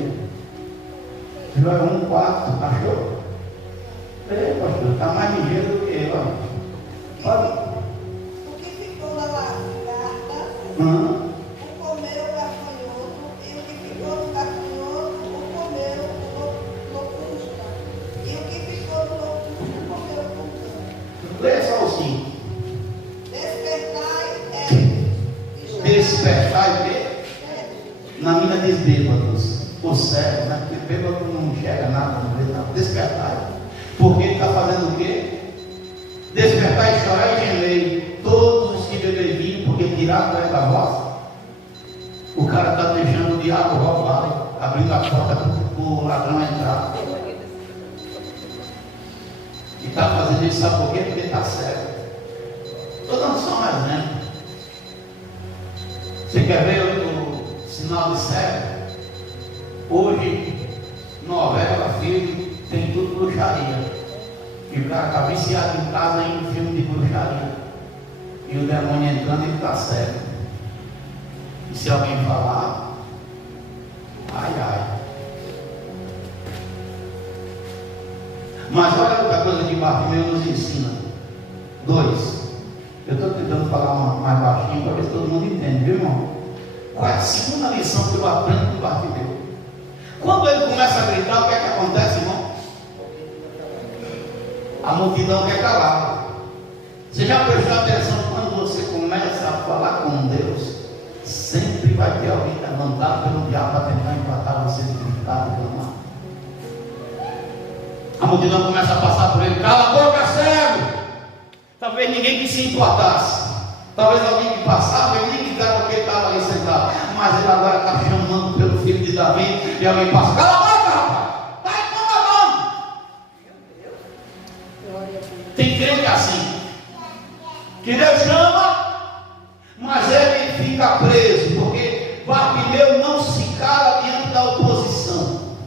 Joel 1, 4. Achou? Ei, pastor, está mais ligeiro do que eu. Olha. O que ficou na lagarta, o comeu o gafanhoto, e o que ficou no gafanhoto, o comeu o locusta, e o que ficou no locusta, comeu o tucano. Leia só o 5. Despertai o quê? Na mina diz bêbados. O cego, né? Porque bêbado não enxerga nada, não vê nada. Despertai. Porque ele está fazendo o quê? Despertai e chorar e gemer, todos os que beberem vinho, porque tirado é da voz. O cara está deixando o diabo roubar, abrindo a porta para o ladrão entrar. E está fazendo isso, sabe por quê? Porque está cego. Estou dando só um exemplo. Você quer ver o sinal de cego? Hoje, novela, filme, tem tudo bruxaria. E o cara está viciado em casa em filme de bruxaria. E o demônio entrando e ele está cego. E se alguém falar, ai ai. Mas olha outra coisa que Bartimeu nos ensina. 2. Eu estou tentando falar mais baixinho para ver se todo mundo entende, viu, irmão? Qual é a segunda lição que eu aprendo com Bartimeu? Quando ele começa a gritar, o que é que acontece, irmão? A multidão quer calar. Você já prestou atenção quando você começa a falar com Deus? Sempre vai ter alguém levantado pelo diabo para tentar empatar você de gritar e clamar. A multidão começa a passar por ele: cala a boca, cego! Talvez ninguém que se importasse. Talvez alguém que passava e nem ligava porque ele estava ali sentado. Mas ele agora está chamando pelo filho de Davi. E alguém passa: cala a boca, rapaz! Está incomodando! Tem crente assim, que Deus chama, mas ele fica preso, porque Bartimeu não se cala diante da oposição.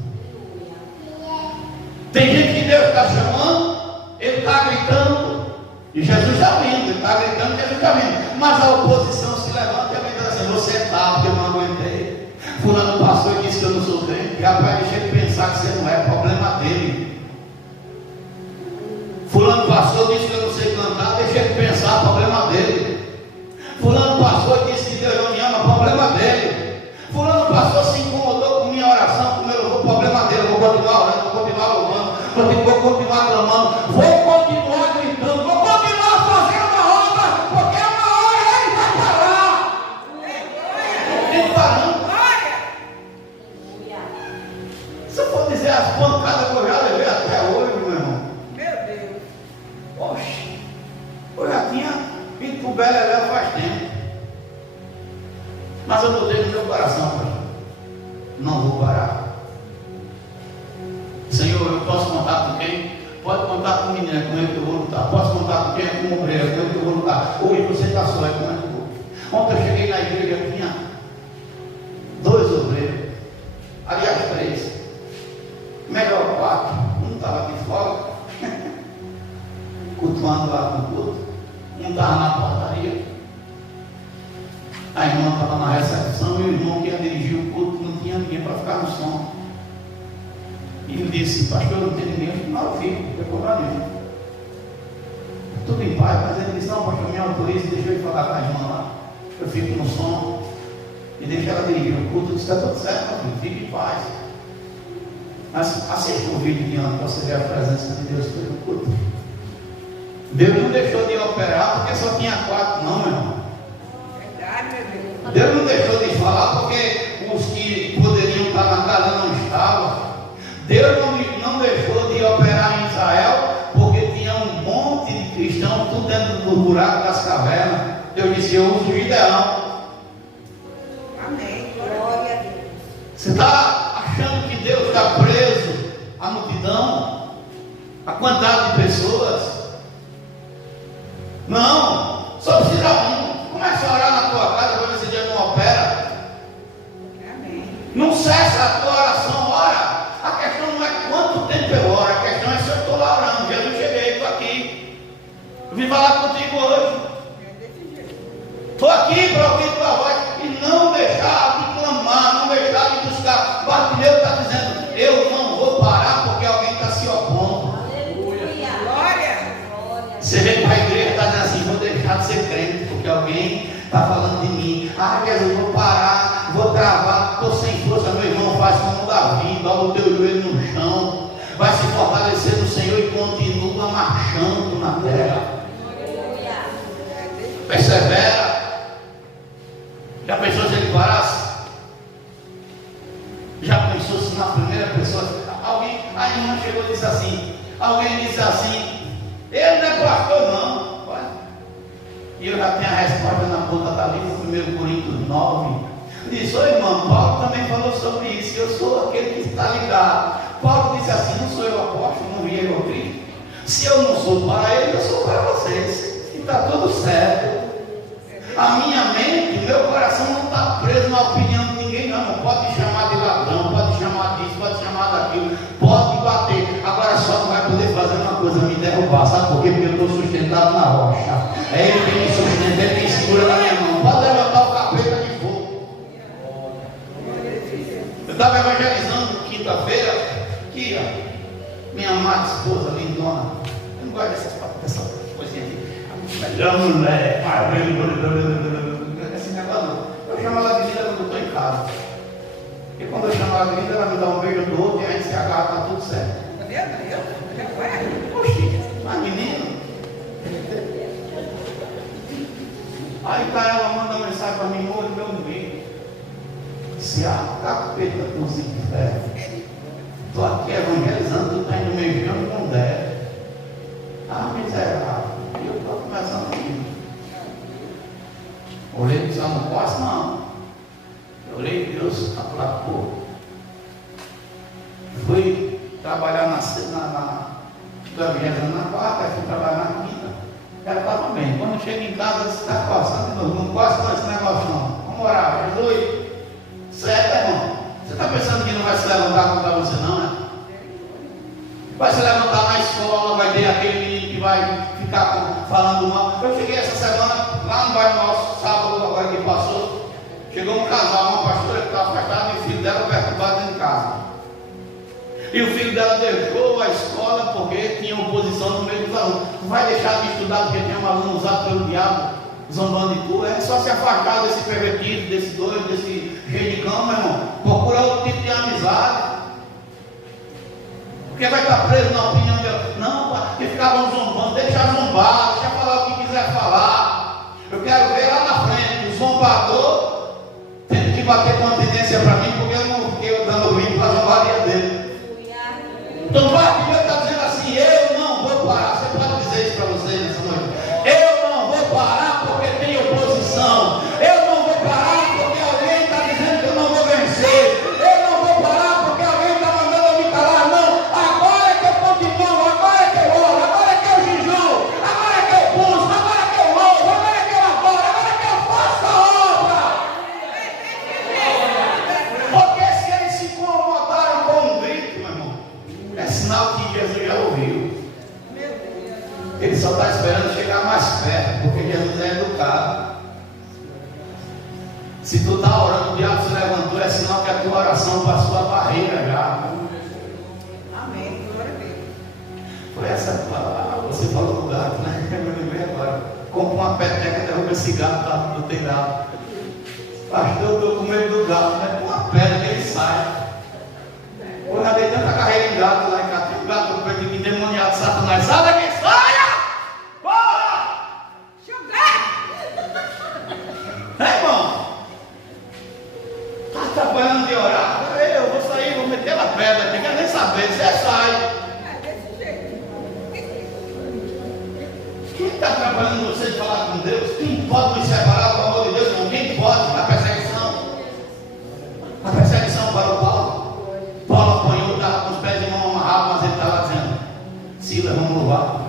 Tem gente que Deus está chamando, ele está gritando, e Jesus está vindo, ele está gritando, Jesus está vindo, mas a oposição se levanta e alguém diz assim: você é tal, porque eu não aguentei. Fulano passou e disse que eu não sou sou crente, rapaz, deixa ele pensar que você não é, problema dele. Fulano pastor disse que eu não sei cantar, deixa ele pensar, problema dele. Fulano pastor disse que Deus não me ama, problema dele. Fulano pastor se incomodou com minha oração, com meu louvor, problema dele. Vou continuar orando, vou continuar louvando, vou continuar clamando, vou continuar gritando, vou continuar fazendo uma obra, porque uma hora ele vai parar. Ele parando. Se eu for dizer as pancadas que eu já levei até hoje, meu irmão. Meu Deus. Oxe, eu já tinha vindo para o Beleléu faz tempo. Mas eu botei no meu coração, cara. Não vou parar. Senhor, eu posso contar com quem? Pode contar com o menino, com ele que eu vou lutar. Posso contar com quem? Com o obreiro, com ele que eu vou lutar. Hoje você está só, é com ele que eu vou. Ontem eu cheguei na igreja, tinha 2 obreiros. Aliás, 3. Melhor 4. Um estava de folga, cultuando lá com o culto. Um estava na portaria. A irmã estava na recepção e o irmão que ia dirigir o culto não tinha ninguém para ficar no som. E ele disse, pastor, não tem ninguém. Não, filho, não tem problema nenhum. Tudo em paz, mas ele disse, não, pastor, me autorize, deixa eu ir falar com a irmã lá. Eu fico no som e deixa ela dirigir o culto. Eu disse, está tudo certo, meu filho, fique em paz. Mas assista o vídeo de ontem para você ver a presença de Deus no culto. Deus não deixou de operar porque só tinha 4, não, meu irmão. Verdade, meu Deus. Deus não deixou de falar porque os que poderiam estar na casa não estavam. Deus não deixou de operar em Israel porque tinha um monte de cristãos tudo dentro do buraco das cavernas. Deus disse, eu uso o Gideão. Amém. Glória a Deus. Você está achando que Deus está preso à multidão? A quantidade de pessoas? Não, só precisa um. Começa a orar na tua casa quando esse dia não opera. Amém. Não cessa a tua oração, ora. A questão não é quanto tempo eu oro, a questão é se eu estou lá orando. Jesus, cheguei, estou aqui. Eu vim falar contigo hoje. Estou aqui para ouvir tua voz e não deixar de clamar, não deixar de buscar. O barquilheiro está dizendo, eu não vou parar porque alguém está se opondo. Aleluia. Glória. Você vem para a igreja e está dizendo assim, vou deixar de ser crente porque alguém está falando de mim. Ah, Jesus, vou parar, vou travar, estou sem força. Meu irmão, faz como Davi, dobra o teu joelho no chão, vai se fortalecer no Senhor e continua marchando na terra. Persevera. Já pensou se ele parasse? Já pensou se na primeira pessoa alguém, a irmã chegou e disse assim, alguém disse assim, ele não é pastor não. E eu já tenho a resposta na ponta da língua, 1 Coríntios 9. Disse, ô irmão, Paulo também falou sobre isso, eu sou aquele que está ligado. Paulo disse assim, não sou eu apóstolo, não vi eu Cristo. Se eu não sou para ele, eu sou para vocês. E está tudo certo. A minha mente, o meu coração não está preso na opinião de ninguém, não. Pode chamar de ladrão, pode chamar disso, pode chamar daquilo, pode bater. Agora só não vai poder fazer uma coisa, me derrubar. Sabe por quê? Porque eu estou sustentado na rocha. É ele quem me sustenta, ele quem segura na minha mão. Pode levantar o capeta de fogo. Eu estava evangelizando quinta-feira, aqui, ó, minha amada esposa, lindona. Eu não gosto dessas coisinhas aqui. Melhor mulher, esse negócio não. Eu chamo ela de linda quando eu estou em casa. E quando eu chamo ela de linda, ela me dá um beijo do outro e a gente se agarra, está tudo certo. Oxi, mas menino. Aí ela manda mensagem para mim, hoje meu amigo. Se a capeta cozinha de ferro, estou aqui evangelizando, tu está indo beijando com deve. Ah, miserável. E eu estou começando aqui. Orei que só não posso, não. Eu orei que Deus aplacou. Fui trabalhar evangelizando na quarta, fui trabalhar na quinta. Ela estava bem. Quando chega em casa, você está coçando de novo. Não coça não esse negócio, não. Vamos orar, Jesus. Certo, irmão? Você está pensando que não vai se levantar contra você, não, né? Vai se levantar na escola, vai ter aquele menino que vai ficar falando mal. Eu cheguei essa semana lá no bairro nosso, sábado agora que passou. Chegou um casal, uma pastora que estava afastada e o filho dela perturbado dentro de casa. E o filho dela deixou a escola porque tinha oposição no meio dos alunos. Tu vai deixar de estudar porque tem um aluno usado pelo diabo, zombando de tu? É só se afastar desse pervertido, desse doido, desse jeito de cama, meu irmão. Procura outro tipo de amizade. Porque vai estar preso na opinião dela. Não, que ficavam zombando, deixa zombar, deixa falar o que quiser falar. Eu quero ver lá na frente o zombador tendo que bater continência para mim, porque eu não fiquei dando vinho para a zombaria dele. Então, o Deus está dizendo assim: eu não vou parar. Você pode dizer isso para vocês nessa noite? Eu não vou parar porque tem oposição. Eu não vou parar porque alguém está dizendo que eu não vou vencer. Eu não vou parar porque alguém está mandando eu me calar. Não, agora é que eu continuo, agora é que eu oro, agora é que eu jejuo, agora é que eu busco, agora é que eu louvo, agora é que eu adoro, agora é que eu faço a obra. Porque se eles se incomodaram com um grito, meu irmão, é sinal que Jesus já ouviu. Ele só está esperando chegar mais perto, porque Jesus é educado. Se tu está orando, o diabo se levantou, é sinal que a tua oração passou a barreira já. Amém. Glória a Deus. Foi essa palavra. Você falou do gato, né? Eu me lembrei agora. Compra uma peteca, derruba esse gato lá no telhado. Pastor, eu estou com medo do gato, né? Com uma pedra que ele sai. Eu já dei tanta carreira em gato lá em casa. O gato preto me endemoniado, Satanás. Sai daqui, saia! Bora! É, irmão? Está atrapalhando de orar? Eu vou sair, vou meter a pedra aqui. Quero nem saber, você sai. Quem está atrapalhando você de falar com Deus? Quem pode nos separar do amor de Deus? Não, quem pode? A perseguição. A perseguição para o Paulo. Paulo apanhou, estava com os pés de mão amarrados, mas ele estava dizendo: Silas, vamos louvar.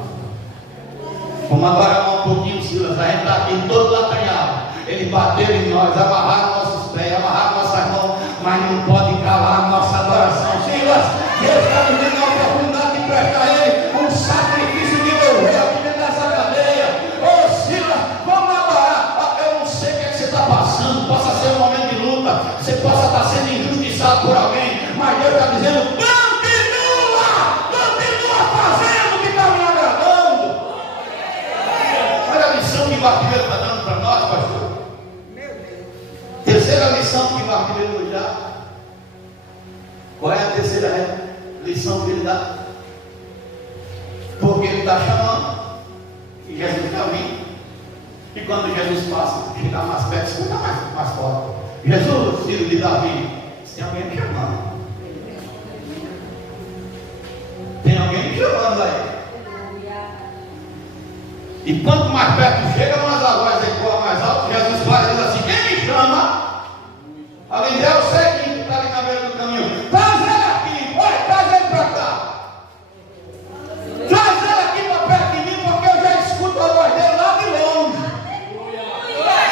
Vamos agora um pouquinho, Silas. A gente está aqui todo latanhado. Ele bateu em nós, amarraram nossos pés, amarraram nossas mãos, mas não pode calar a nossa adoração. Silas, Deus está nos dando a oportunidade de prestar a Ele um sacrifício de louvor aqui dentro dessa cadeia. Ô Silas, vamos adorar. Eu não sei o que você está passando, possa ser um momento de luta, você possa estar sendo injustiçado por alguém, mas Deus está dizendo: continua fazendo o que está me agradando. Olha a lição que o artilheiro está dando para nós, pastor. Terceira lição que o artilheiro nos dá. Qual é a terceira lição que ele dá? Porque ele está chamando, e Jesus está vindo. E quando Jesus passa, chegar mais perto, escuta mais forte: Jesus, filho de Davi, tem alguém me chamando. Tem alguém me chamando aí. E quanto mais perto chega, mais a voz ecoa mais alto. Jesus fala e diz assim: quem me chama? Alguém diz: é o Ceguinho que está ali na beira do caminho. Traz ele aqui, vai, traz ele para cá. Traz ele aqui para perto de mim, porque eu já escuto a voz dele lá de longe.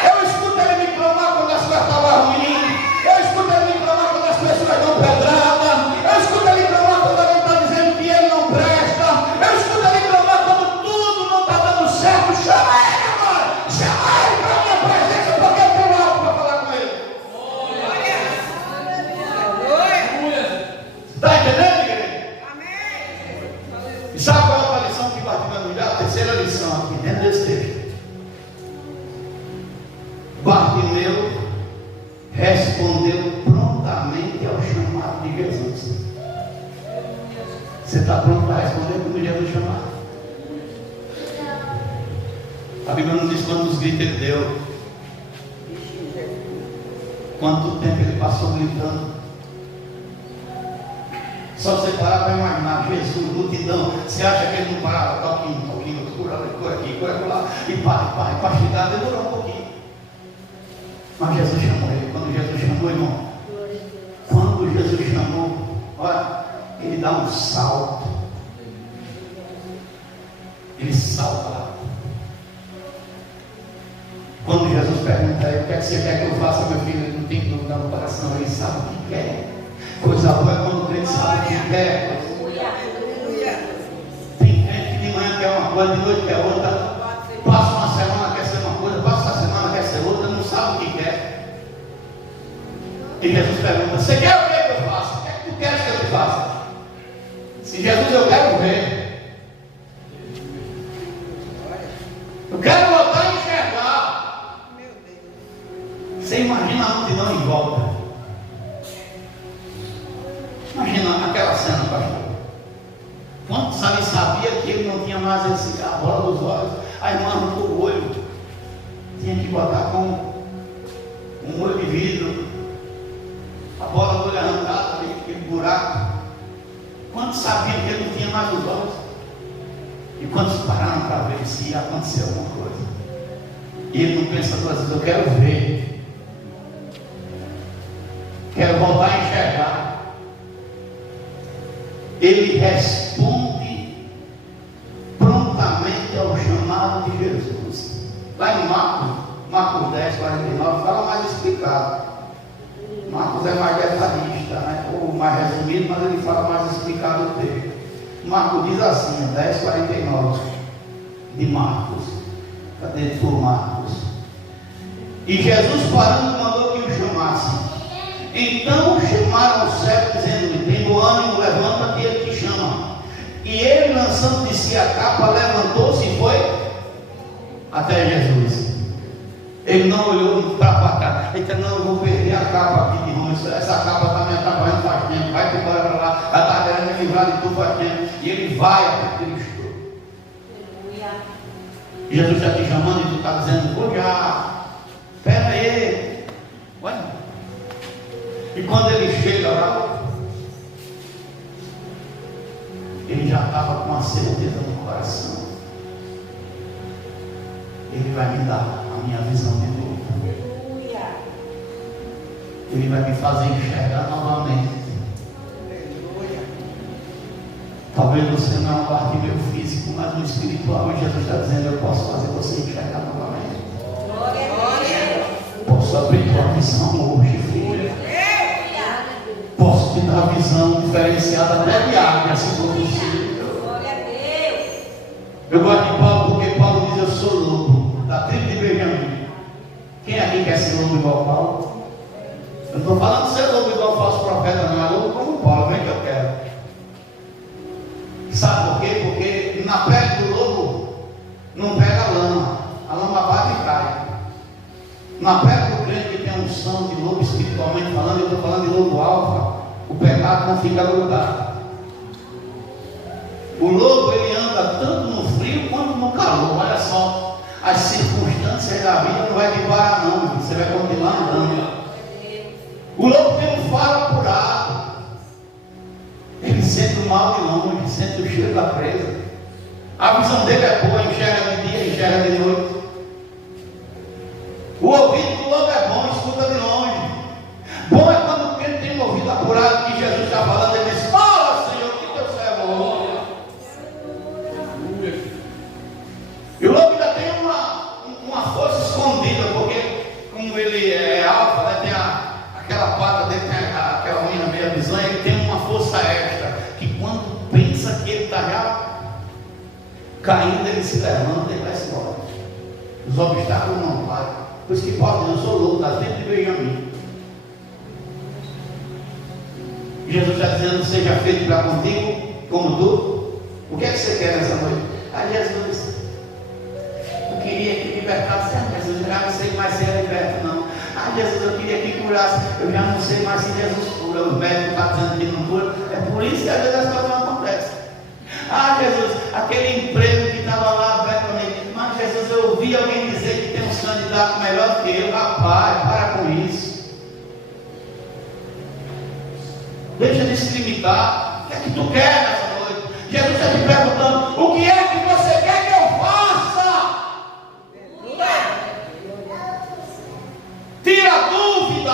Eu escuto ele me clamar quando as coisas estavam ruins. Eu escuto ele me clamar quando as pessoas dão pedrada. Eu escuto ele clamar quando alguém está dizendo que ele não presta. Eu escuto ele clamar quando tudo não está dando certo. Chama ele agora, chama ele para a minha presença, porque eu tenho algo para falar com ele. Está entendendo, igreja? E sabe qual é a outra lição que Bartimeu nos dá? A terceira lição aqui dentro desse texto. Bartimeu respondeu prontamente ao chamado de Jesus. Você está pronto para responder quando Jesus chamar? A Bíblia não diz quantos gritos ele deu, quanto tempo ele passou gritando. Só você parar para imaginar Jesus, multidão. Você acha que ele não parava? Toquinho, cura aqui, cura lá, e para chegar demorou um pouquinho. Mas Jesus chamou ele. Quando Jesus chamou, irmão, quando Jesus chamou, olha, ele dá um salto. Ele salta lá. Quando Jesus pergunta a ele: o que é que você quer que eu faça, meu filho? Ele não tem dúvida no coração, ele sabe o que quer. Coisa boa é quando o crente sabe o que quer. Tem crente que de manhã quer uma coisa, de noite quer outra. Passa uma semana quer ser uma coisa, passa uma semana quer ser outra, não sabe o que quer. E Jesus pergunta: você quer o que eu faça? O que é que tu queres que eu te faça? Se Jesus, eu quero ver. Eu quero voltar a enxergar. Meu Deus. Você imagina a multidão em volta. Imagina aquela cena, pastor. Quantos ali sabia que ele não tinha mais a bola dos olhos? A irmã arrancou o olho. Tinha que botar com um olho de vidro. A bola do olho arrancada, aquele buraco. Quantos sabiam que ele não tinha mais os olhos? E quantos pararam para ver se ia acontecer alguma coisa? E ele não pensa duas vezes, eu quero ver. Quero voltar a enxergar. Ele responde prontamente ao chamado de Jesus. Lá em Marcos 10, 49, fala mais explicado. Marcos é mais detalhista, né? Ou mais resumido, mas ele fala mais explicado o texto. Marcos diz assim, 10, 49 de Marcos. Cadê por Marcos? E Jesus parando mandou que o chamassem. Então chamaram o cego, dizendo-lhe: tem bom ânimo, levanta-te, ele te chama. E ele, lançando de si a capa, levantou-se e foi até Jesus. Ele não olhou para cá. Ele disse: não, eu vou perder a capa aqui de Roma. Essa capa está me atrapalhando faz tempo. Vai embora para lá. Ela está querendo me livrar de tudo faz tempo. E ele vai até Cristo. Jesus está te chamando e tu está dizendo: vou já. Espera aí. Olha. E quando ele chega lá, ele já estava com a certeza no coração: ele vai me dar a minha visão de novo. Ele vai me fazer enxergar novamente. Talvez você não é uma parte do meu físico, mas no espiritual, Jesus está dizendo: eu posso fazer você enxergar novamente. Posso abrir tua visão hoje, filho. Posso te dar visão diferenciada até de água, se for possível. Eu gosto de Paulo porque Paulo diz: eu sou lobo da tribo de Benjamim. Quem aqui quer ser lobo igual Paulo? Eu não estou falando de ser lobo igual falso profeta, não. É lobo como Paulo, vem que eu quero. Sabe por quê? Porque na pele do lobo não pega a lama bate e cai. Na pele do crente que tem um unção de lobo espiritualmente falando, eu estou falando de lobo alfa, o pecado não fica grudado. O lobo, ele anda tanto no frio quanto no calor. Olha só, as circunstâncias da vida não vai te parar não, você vai continuar andando. O lobo tem um faro apurado. Ele sente o mal de longe, sente o cheiro da presa. A visão dele é boa, enxerga de dia, enxerga de noite. O ouvido do lobo é bom, escuta de longe. Bom é quando o crente tem um ouvido apurado, que Jesus está falando, ele diz: fala, Senhor, que teu servo ouve. E o lobo ainda tem uma força escondida, porque como ele é alfa, né, tem aquela pata dele, tem aquela unha meia visão, ele tem uma força extra, que quando pensa que ele está já caindo, ele se levanta e vai embora. Os obstáculos não param. Por isso que Paulo diz: eu sou louco da tribo de Benjamim. Jesus está dizendo: seja feito para contigo como tu. O que é que você quer nessa noite? Jesus, eu queria que libertasse. Jesus, eu já não sei mais se é liberto, não. Jesus, eu queria que curasse. Eu já não sei mais se Jesus cura. O médico está dizendo que não cura. É por isso que às vezes as coisas não acontecem. Jesus, aquele emprego que estava lá aberto para mim. Mas Jesus, eu ouvi alguém dizer que tem um candidato melhor que eu. Rapaz, para com isso. Deixa de se limitar. O que é que tu quer nessa noite? Jesus está te perguntando: o que é que você quer que eu faça? Tira a dúvida.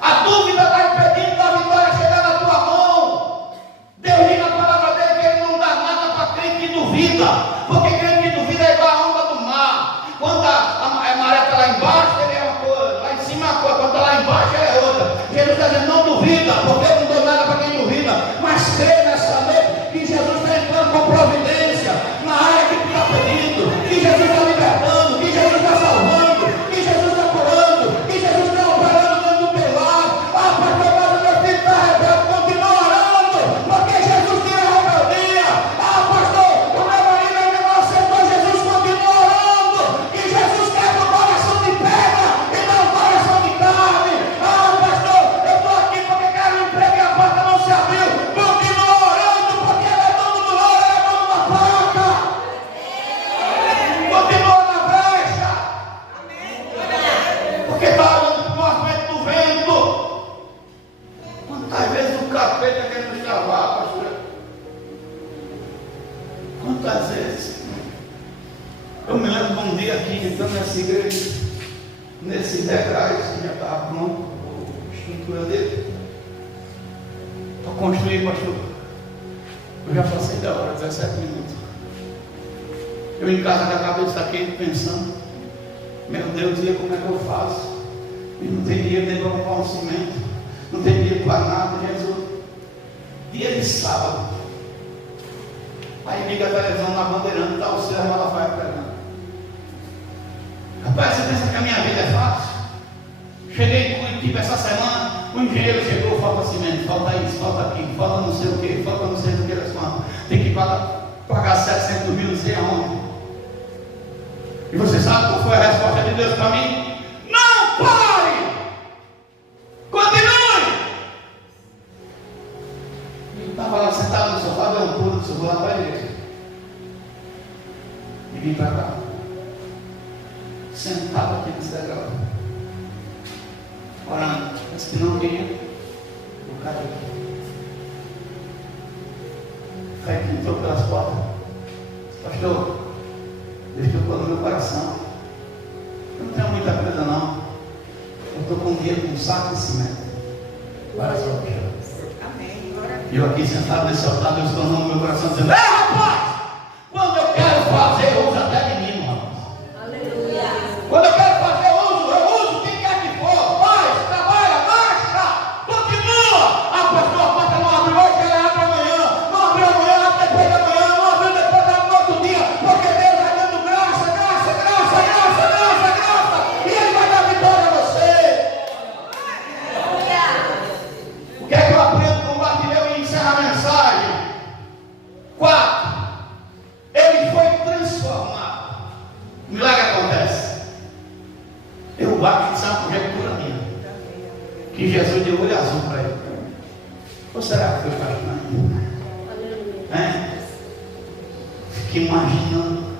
A dúvida está impedindo da vitória chegar na tua mão. Deus diz na palavra dele que ele não dá nada para crente que duvida. Porque crente que duvida é igual a onda do mar. Quando a maré está lá embaixo, ele é uma coisa. Lá em cima é uma coisa. Quando está lá embaixo, é outra. Jesus está dizendo: não duvida, porque eu não dou nada para quem duvida. Mas crê nesses degraus que já estava pronto, a estrutura dele. Para construir, pastor, eu já passei da hora, 17 minutos. Eu em casa com a cabeça quente pensando, meu Deus, e como é que eu faço? E não tem dinheiro nem para comprar um cimento, não tem dinheiro para nada, Jesus. Dia de sábado, aí liga a televisão na Bandeirante, está o Sérgio Malafaia pregando. Rapaz, você pensa que a minha vida é fácil? Cheguei em Curitiba essa semana, o engenheiro chegou, falta cimento, falta isso, falta aquilo, falta não sei o que, falta não sei o que, tem que pagar 700 mil, não sei aonde. E você sabe qual foi a resposta de Deus para mim? Não pare! Continue! Eu estava lá sentado no sofá, deu um pulo, vou lá para a igreja. E vim para cá. Sentado aqui nesse degrau. Orando. Mas que não queria. O cara aqui. Aí que entrou pelas portas. Pastor, Deus tocou no meu coração. Eu não tenho muita coisa não. Eu estou com dinheiro, com um saco de cimento. Várias horas. E eu aqui sentado nesse altar, Deus tornou no meu coração dizendo: ei, rapaz! Quando eu quero fazer, eu uso até menino, rapaz. Aleluia. Quando eu quero fazer, eu uso quem quer que for. Faz, trabalha, marcha, continua. Ah, pastor, a porta não abre hoje, ela abre amanhã. Não abriu amanhã, abre depois da manhã. Não abriu depois do outro dia. Porque Deus vai dando graça. E Ele vai dar vitória a você. O que é que eu aprendo com o Bartimeu e encerra a mensagem? 4. Ele foi transformado. O milagre acontece. Eu bato, isso é uma conjectura minha. Que Jesus deu olho azul para ele. Ou será que foi pastor? Fiquei imaginando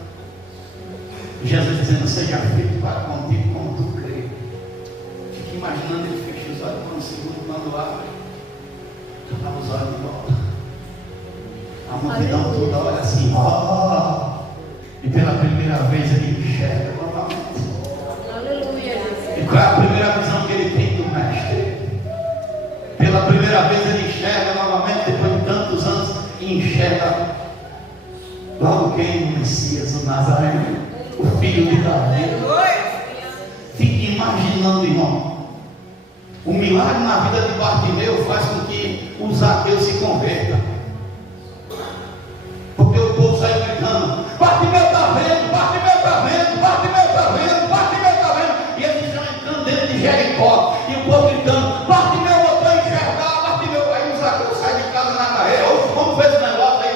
Jesus dizendo: seja feito para contigo como tu crê. Fiquei imaginando ele fecha os olhos quando o segundo, quando abre, tornava os olhos de volta. A multidão toda olha assim, e pela primeira vez ele enxerga novamente. Aleluia. E qual é a primeira visão que ele tem do mestre? Pela primeira vez ele enxerga novamente, depois de tantos anos, e enxerga logo quem? O Messias, o Nazareno, o filho de Davi. Fique imaginando, irmão, o milagre na vida de Bartimeu faz com que o Zaqueu se converta. Porque o povo saiu gritando: Bartimeu está vendo, Bartimeu está vendo, Bartimeu está vendo, Bartimeu está vendo. E eles estão entrando dentro de Jericó, e o povo gritando: Bartimeu voltou a enxergar, Bartimeu. Aí o Zaqueu sai de casa na carreira. Vamos ver esse negócio aí.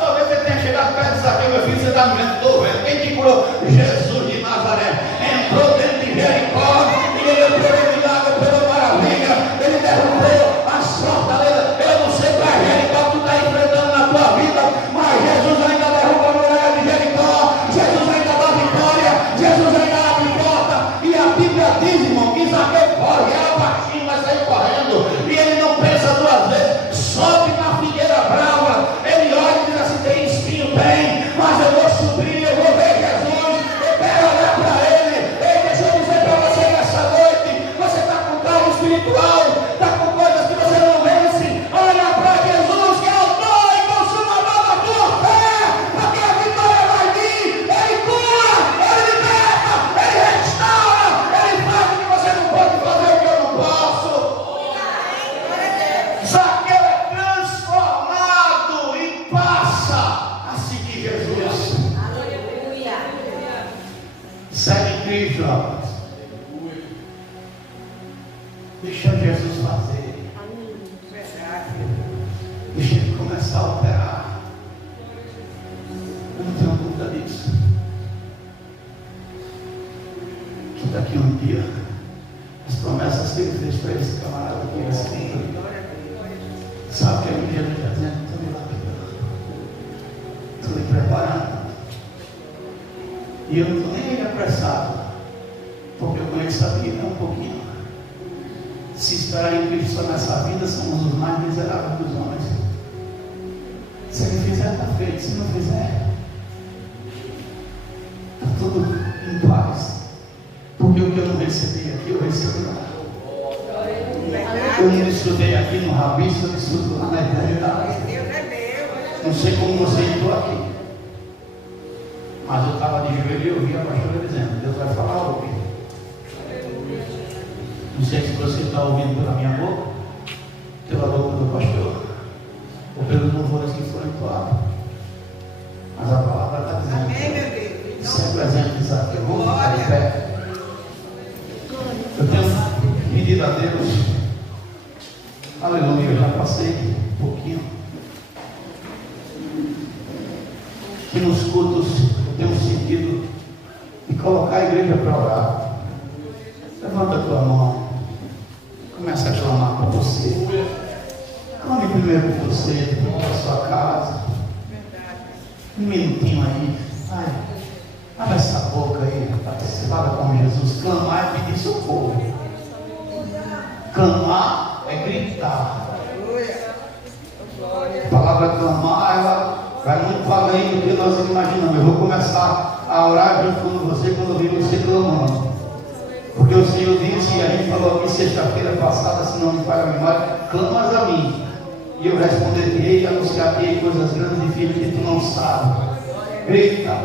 Talvez você tenha chegado perto de Zaqueu, meu filho, você está me vendo? Estou vendo. Quem te curou? Jesus de Nazaré. Entrou dentro de Jericó, e ele entrou em milagre, pela maravilha. Ele derrubou as fortalezas. Eu não sei qual é Jericó que tu está enfrentando na tua vida, mas Jesus ainda derruba a muralha de Jericó. Jesus ainda dá vitória. Jesus ainda abre porta. E a Bíblia diz, irmão, que Zaqueu corre, era baixinho, mas saiu correndo. E ele não pensa duas vezes. Sobe na figueira brava. Ele olha e diz assim: tem espinho? Tem, mas eu vou subir, eu vou ver Jesus. Eu quero olhar para ele. Ei, deixa eu dizer para você nessa noite: você está com carro espiritual, está com coisas que você não vence. Olha para Jesus, que é o autor e consumador da tua fé, porque a vitória vai vir. Ele cura, ele liberta, ele restaura, ele faz o que você não pode fazer, o que eu não posso. Zaqueu é transformado e passa a seguir Jesus. Aleluia. Segue Cristo, rapaz. Deixa Jesus fazer. Deixa ele começar a operar. Eu não tenho dúvida disso. Que daqui a um dia as promessas que ele fez para esse camarada aqui, ele se cumprir. Sabe o que é Jesus está dizendo? Estou me lapidando, estou me preparando. E eu não estou nem apressado, porque eu conheço a Bíblia um pouquinho. Se esperar em Cristo só nessa vida, somos os mais miseráveis dos homens. Se ele fizer, está feito. Se não fizer, está tudo em paz. Porque o que eu não recebi Eu não desfrutei aqui no Rabisco, eu desfruto lá na eternidade. Não sei como você entrou aqui, mas eu estava de joelho e eu vi a pastora dizendo: Deus vai falar algo. Não sei se você está ouvindo pela minha boca, pela boca do pastor, ou pelos louvores que foram entoados. Mas a palavra está dizendo: amém, meu Deus. Se apresente, Isaac. Eu vou ficar de pé. Eu tenho pedido a Deus, aleluia, eu já passei um pouquinho, que nos cultos eu tenho sentido de colocar a igreja para orar. Levanta a tua mão, começa a clamar por você. Clame primeiro por você, depois para a sua casa. Um minutinho aí. Vai, abre essa boca aí, rapaz. Fala com Jesus. Clamar é pedir socorro. Clamar é gritar. A palavra clamar, ela vai muito além do que nós imaginamos. Eu vou começar a orar junto com você quando eu vi você clamando. Porque o Senhor disse, e a gente falou aqui sexta-feira passada, se não me falha a memória: clamas a mim, e eu responderei e anunciarei coisas grandes e firmes que tu não sabes. Grita,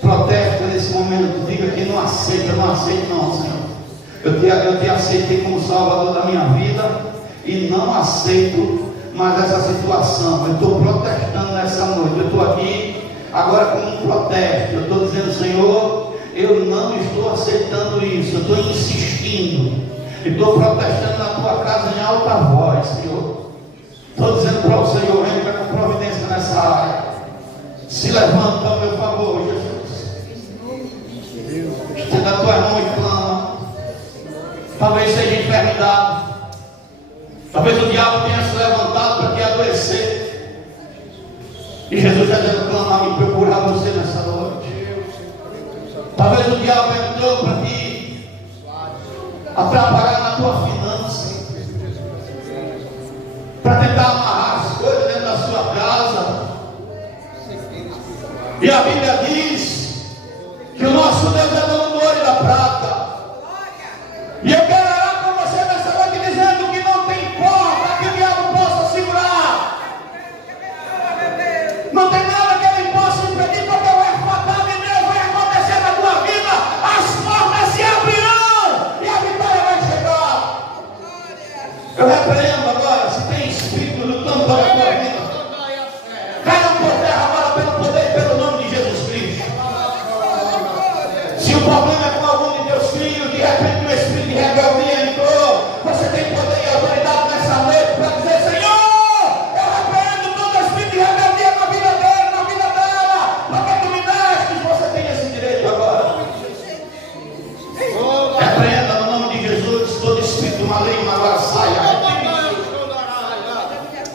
protesta nesse momento, diga que não aceita, não, Senhor. Eu te aceitei como Salvador da minha vida e não aceito mais essa situação. Eu estou protestando nessa noite. Eu estou aqui agora como um protesto. Eu estou dizendo: Senhor, eu não estou aceitando isso. Eu estou insistindo. Estou protestando na tua casa em alta voz, Senhor. Estou dizendo para o Senhor: entra com providência nessa área. Se levanta a meu favor, Jesus. Estenda a tua mão e clama. Talvez seja enfermidade. Talvez o diabo tenha se levantado para te adoecer. E Jesus está dizendo: clama, me procurar você nessa noite. Talvez o diabo entrou para te atrapalhar na tua finança, para tentar amarrar as coisas dentro da sua casa. E a Bíblia diz que o nosso Deus é dono do ouro e da prata. E eu quero orar com você nessa noite dizendo que não tem porta que o diabo possa segurar. Não tem nada que ele possa impedir, porque o refatado de Deus vai acontecer na tua vida. As portas se abrirão e a vitória vai chegar. Eu repreendo agora, se tem espírito lutando para a tua vida, caiam por terra agora pelo poder e pelo nome de Jesus Cristo. Se o problema é com algum de teus filhos, de repente o espírito de rebeldia entrou, você tem poder e autoridade nessa noite para dizer: Senhor, eu repreendo todo espírito de rebeldia na vida dele, na vida dela, porque tu me deste, você tem esse direito agora. Repreenda no nome de Jesus todo espírito maligno, agora saia.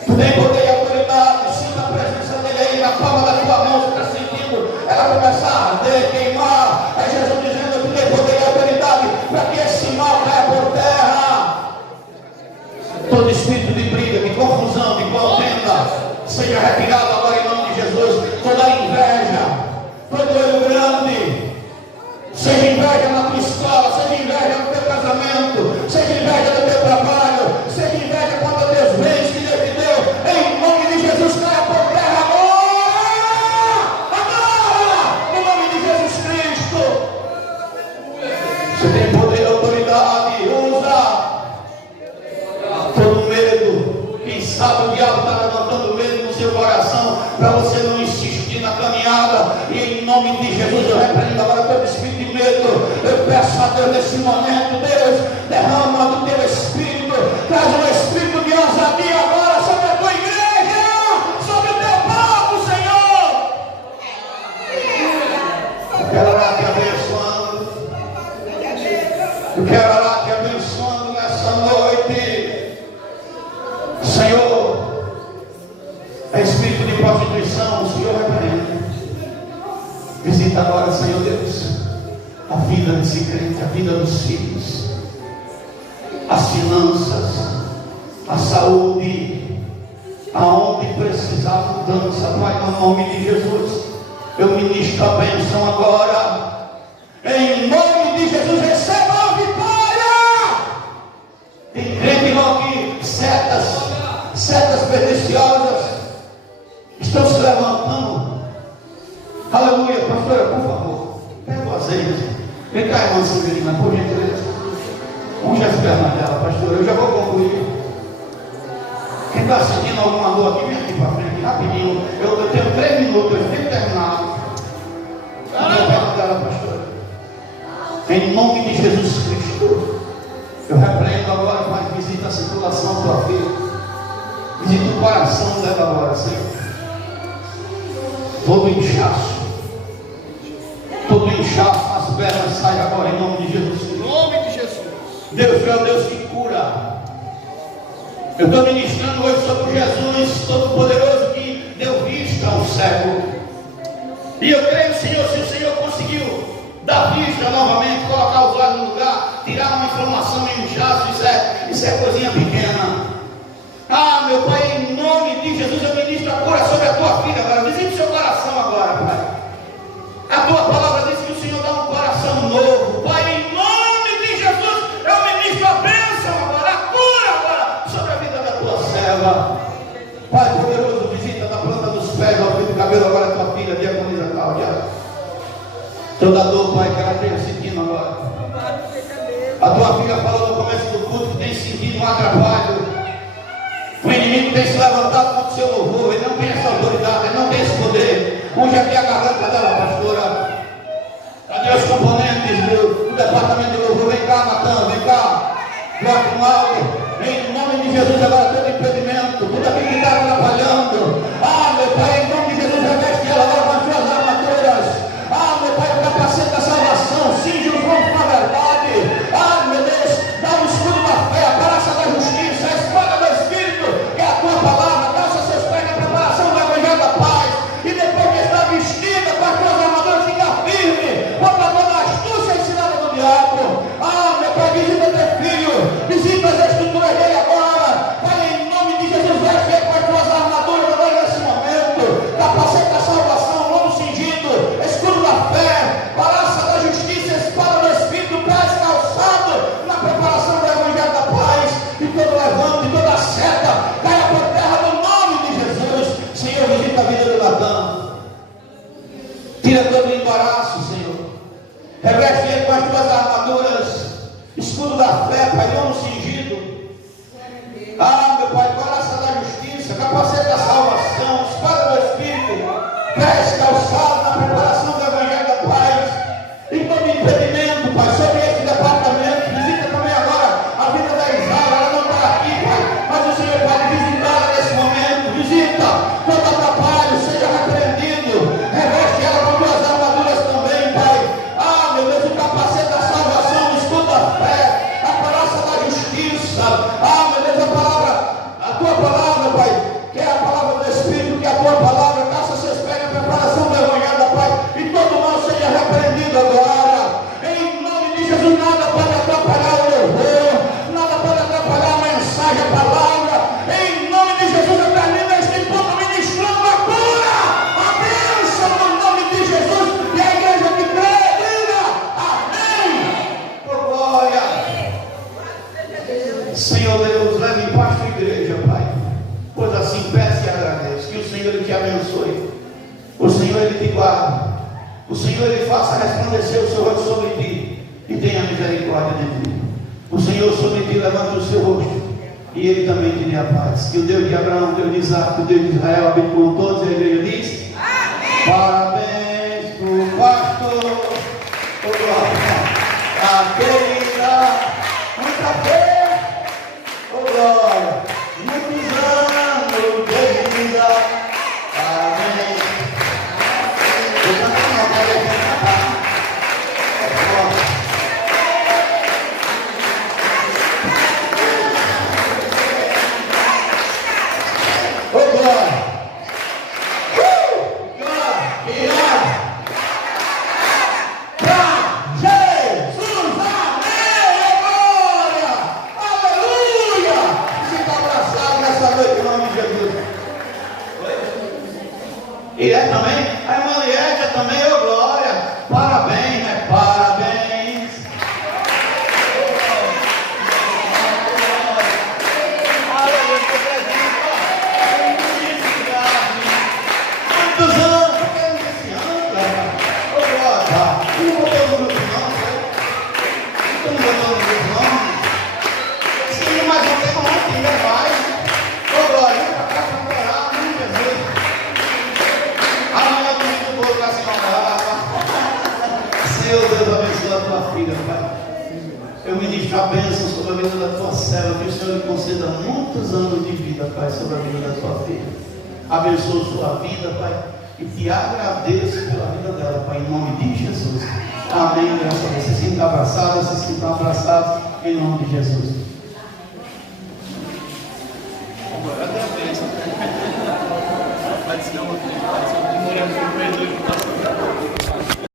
Tu tem poder e autoridade, sinta a presença dele aí na palma da tua mão. Você está sentindo ela começar a arder, queimar. É Jesus dizendo: tu tem poder e autoridade para que esse mal caia por terra. Todo espírito de briga, de confusão, de contenda, seja retirado agora em nome de Jesus. Toda inveja, todo olho grande, seja inveja na tua escola, seja inveja no teu casamento, seja inveja no teu trabalho, seja inveja contra teus bens que Deus te deu, em nome de Jesus, caia por terra agora, no nome de Jesus Cristo. Você tem poder e autoridade, usa. Todo medo, quem sabe o diabo está levantando medo no seu coração para você não insistir na caminhada, e em nome de Jesus eu repreendo agora todo espírito de medo. Eu peço a Deus nesse momento: Deus, derrama do teu espírito, traz um espírito de ousadia agora sobre a tua igreja, sobre o teu povo, Senhor. Eu quero orar te abençoando, eu quero orar te abençoando nessa noite, Senhor. É espírito de prostituição, o Senhor repreende. Visita agora, Senhor Deus, a vida desse crente, a vida dos filhos, as finanças, a saúde, aonde precisar mudança, Pai, no nome de Jesus. Eu ministro a bênção agora, em nome de Jesus. Receba a vitória. Tem crente setas perniciosas estão se levantando. Aleluia, pastora, por favor, pega o azeite. Vem cá, irmã Severina, por gentileza. Unge as pernas dela, pastora, eu já vou concluir. Quem está sentindo alguma dor aqui, vem aqui para frente, rapidinho. Eu tenho 3 minutos, eu tenho que terminar. Unge a perna dela, pastora. Em nome de Jesus Cristo, eu repreendo agora, Pai, visita a circulação da tua filha. Visita o coração dela agora, Senhor. Todo inchaço nas pernas sai agora em nome de Jesus. Em nome de Jesus. Deus é o Deus que cura. Eu estou ministrando hoje sobre Jesus Todo-Poderoso que deu vista ao cego. E eu creio, Senhor, se o Senhor conseguiu dar vista novamente, colocar os olhos no lugar, tirar uma inflamação e um inchaço, isso é coisinha pequena. Ah, meu Pai, em nome de Jesus, eu ministro a cura sobre a tua filha agora. Visite o seu coração agora, Pai. A tua palavra diz que o Senhor dá um coração novo. Pai, em nome de Jesus, eu ministro a bênção agora, a cura agora sobre a vida da tua serva. Pai poderoso, visita da planta dos pés ao fio do cabelo agora a tua filha, diaconisa Cláudia. Toda dor, Pai, que ela esteja sentindo agora. A tua filha falou no começo do culto que tem sentido um atrapalho. O inimigo tem se levantado contra o seu louvor. Ele não tem essa autoridade, ele não tem esse poder. Unge aqui a garganta dela, pastora. Cadê os componentes do departamento de louvor? Vem cá, Natan, vem cá. Coloca um áudio. Em nome de Jesus, agora todo impedimento, tudo aquilo que está atrapalhando. Ah, meu Pai, em nome de Jesus, reveste ela agora com as suas armaduras. Ah, meu Pai, o capacete da salvação, cinge os ombros com a verdade. Ah, meu Deus, dá o escudo da fé, a coraça da justiça, a espada do Espírito, que é a tua palavra. Calça seus pés na preparação do evangelho da paz. E depois que está vestida com as tuas armaduras, fica firme contra toda a astúcia ensinada do diabo. Ah, meu Pai, visita teu filho, visita as estruturas dele agora. Pai, em nome de Jesus, vai ser com as tuas armaduras agora nesse momento. Capacete da salvação, lobo cingido, escudo da fé, coraça da justiça, espada do Espírito, pés calçado na preparação do evangelho da paz. E todo levante, toda seta caia por terra no nome de Jesus. Senhor, visita a vida do Natan. Tira todo o embaraço, Senhor. Reveste ele com as tuas armaduras, escudo da fé, Pai, lobo cingido. Ah, meu Pai, coraça da justiça, capacete da salvação, espada do Espírito, pés calçados na preparação do evangelho da paz. E todo impedimento, Pai, sobre esse departamento. Visita também agora a vida da Isaura. Ela não está aqui, Pai, mas o Senhor pode visitar nesse momento. Visita todo atrapalho, seja repreendido. Reveste ela com tuas armaduras também, Pai. Ah, meu Deus, o capacete da salvação, o escudo da fé, a coraça da justiça. Ah, meu Deus, a tua palavra, Pai, que é a palavra do Espírito, que é a tua palavra, caça seus pés na preparação do evangelho da paz, e todo mal seja repreendido agora. Em nome de Jesus, nada pode atrapalhar o louvor, nada pode atrapalhar a mensagem, a palavra. Em nome de Jesus, eu termino este ponto ministrando a cura, a bênção no nome de Jesus. E a igreja que crê, diga amém. Oh, glória. Senhor Deus, leve em paz a tua igreja, Pai. Pois assim peço e agradeço. Que o Senhor ele te abençoe. O Senhor ele te guarde. O Senhor ele faça resplandecer o seu rosto sobre ti e tenha misericórdia de ti. O Senhor sobre ti levanta o seu rosto e ele também te dê a paz. Que o Deus de Abraão, o Deus de Isaac, o Deus de Israel habite com todos. E a igreja diz: amém. Parabéns pro pastor. Oh, glória. A querida, muita fé. Oh, glória. Muitos anos de vida. Amém. Eu também não quero cantar. Oh, glória. E é também, a irmã Liédia também, ô glória, parabéns, né? Parabéns. a bênção sobre a vida da tua serva, que o Senhor lhe conceda muitos anos de vida, Pai, sobre a vida da tua filha. Abençoa sua vida, Pai, e te agradeço pela vida dela, Pai, em nome de Jesus. Amém. Graças a Deus. Se sinta abraçado, se sinta abraçado, em nome de Jesus.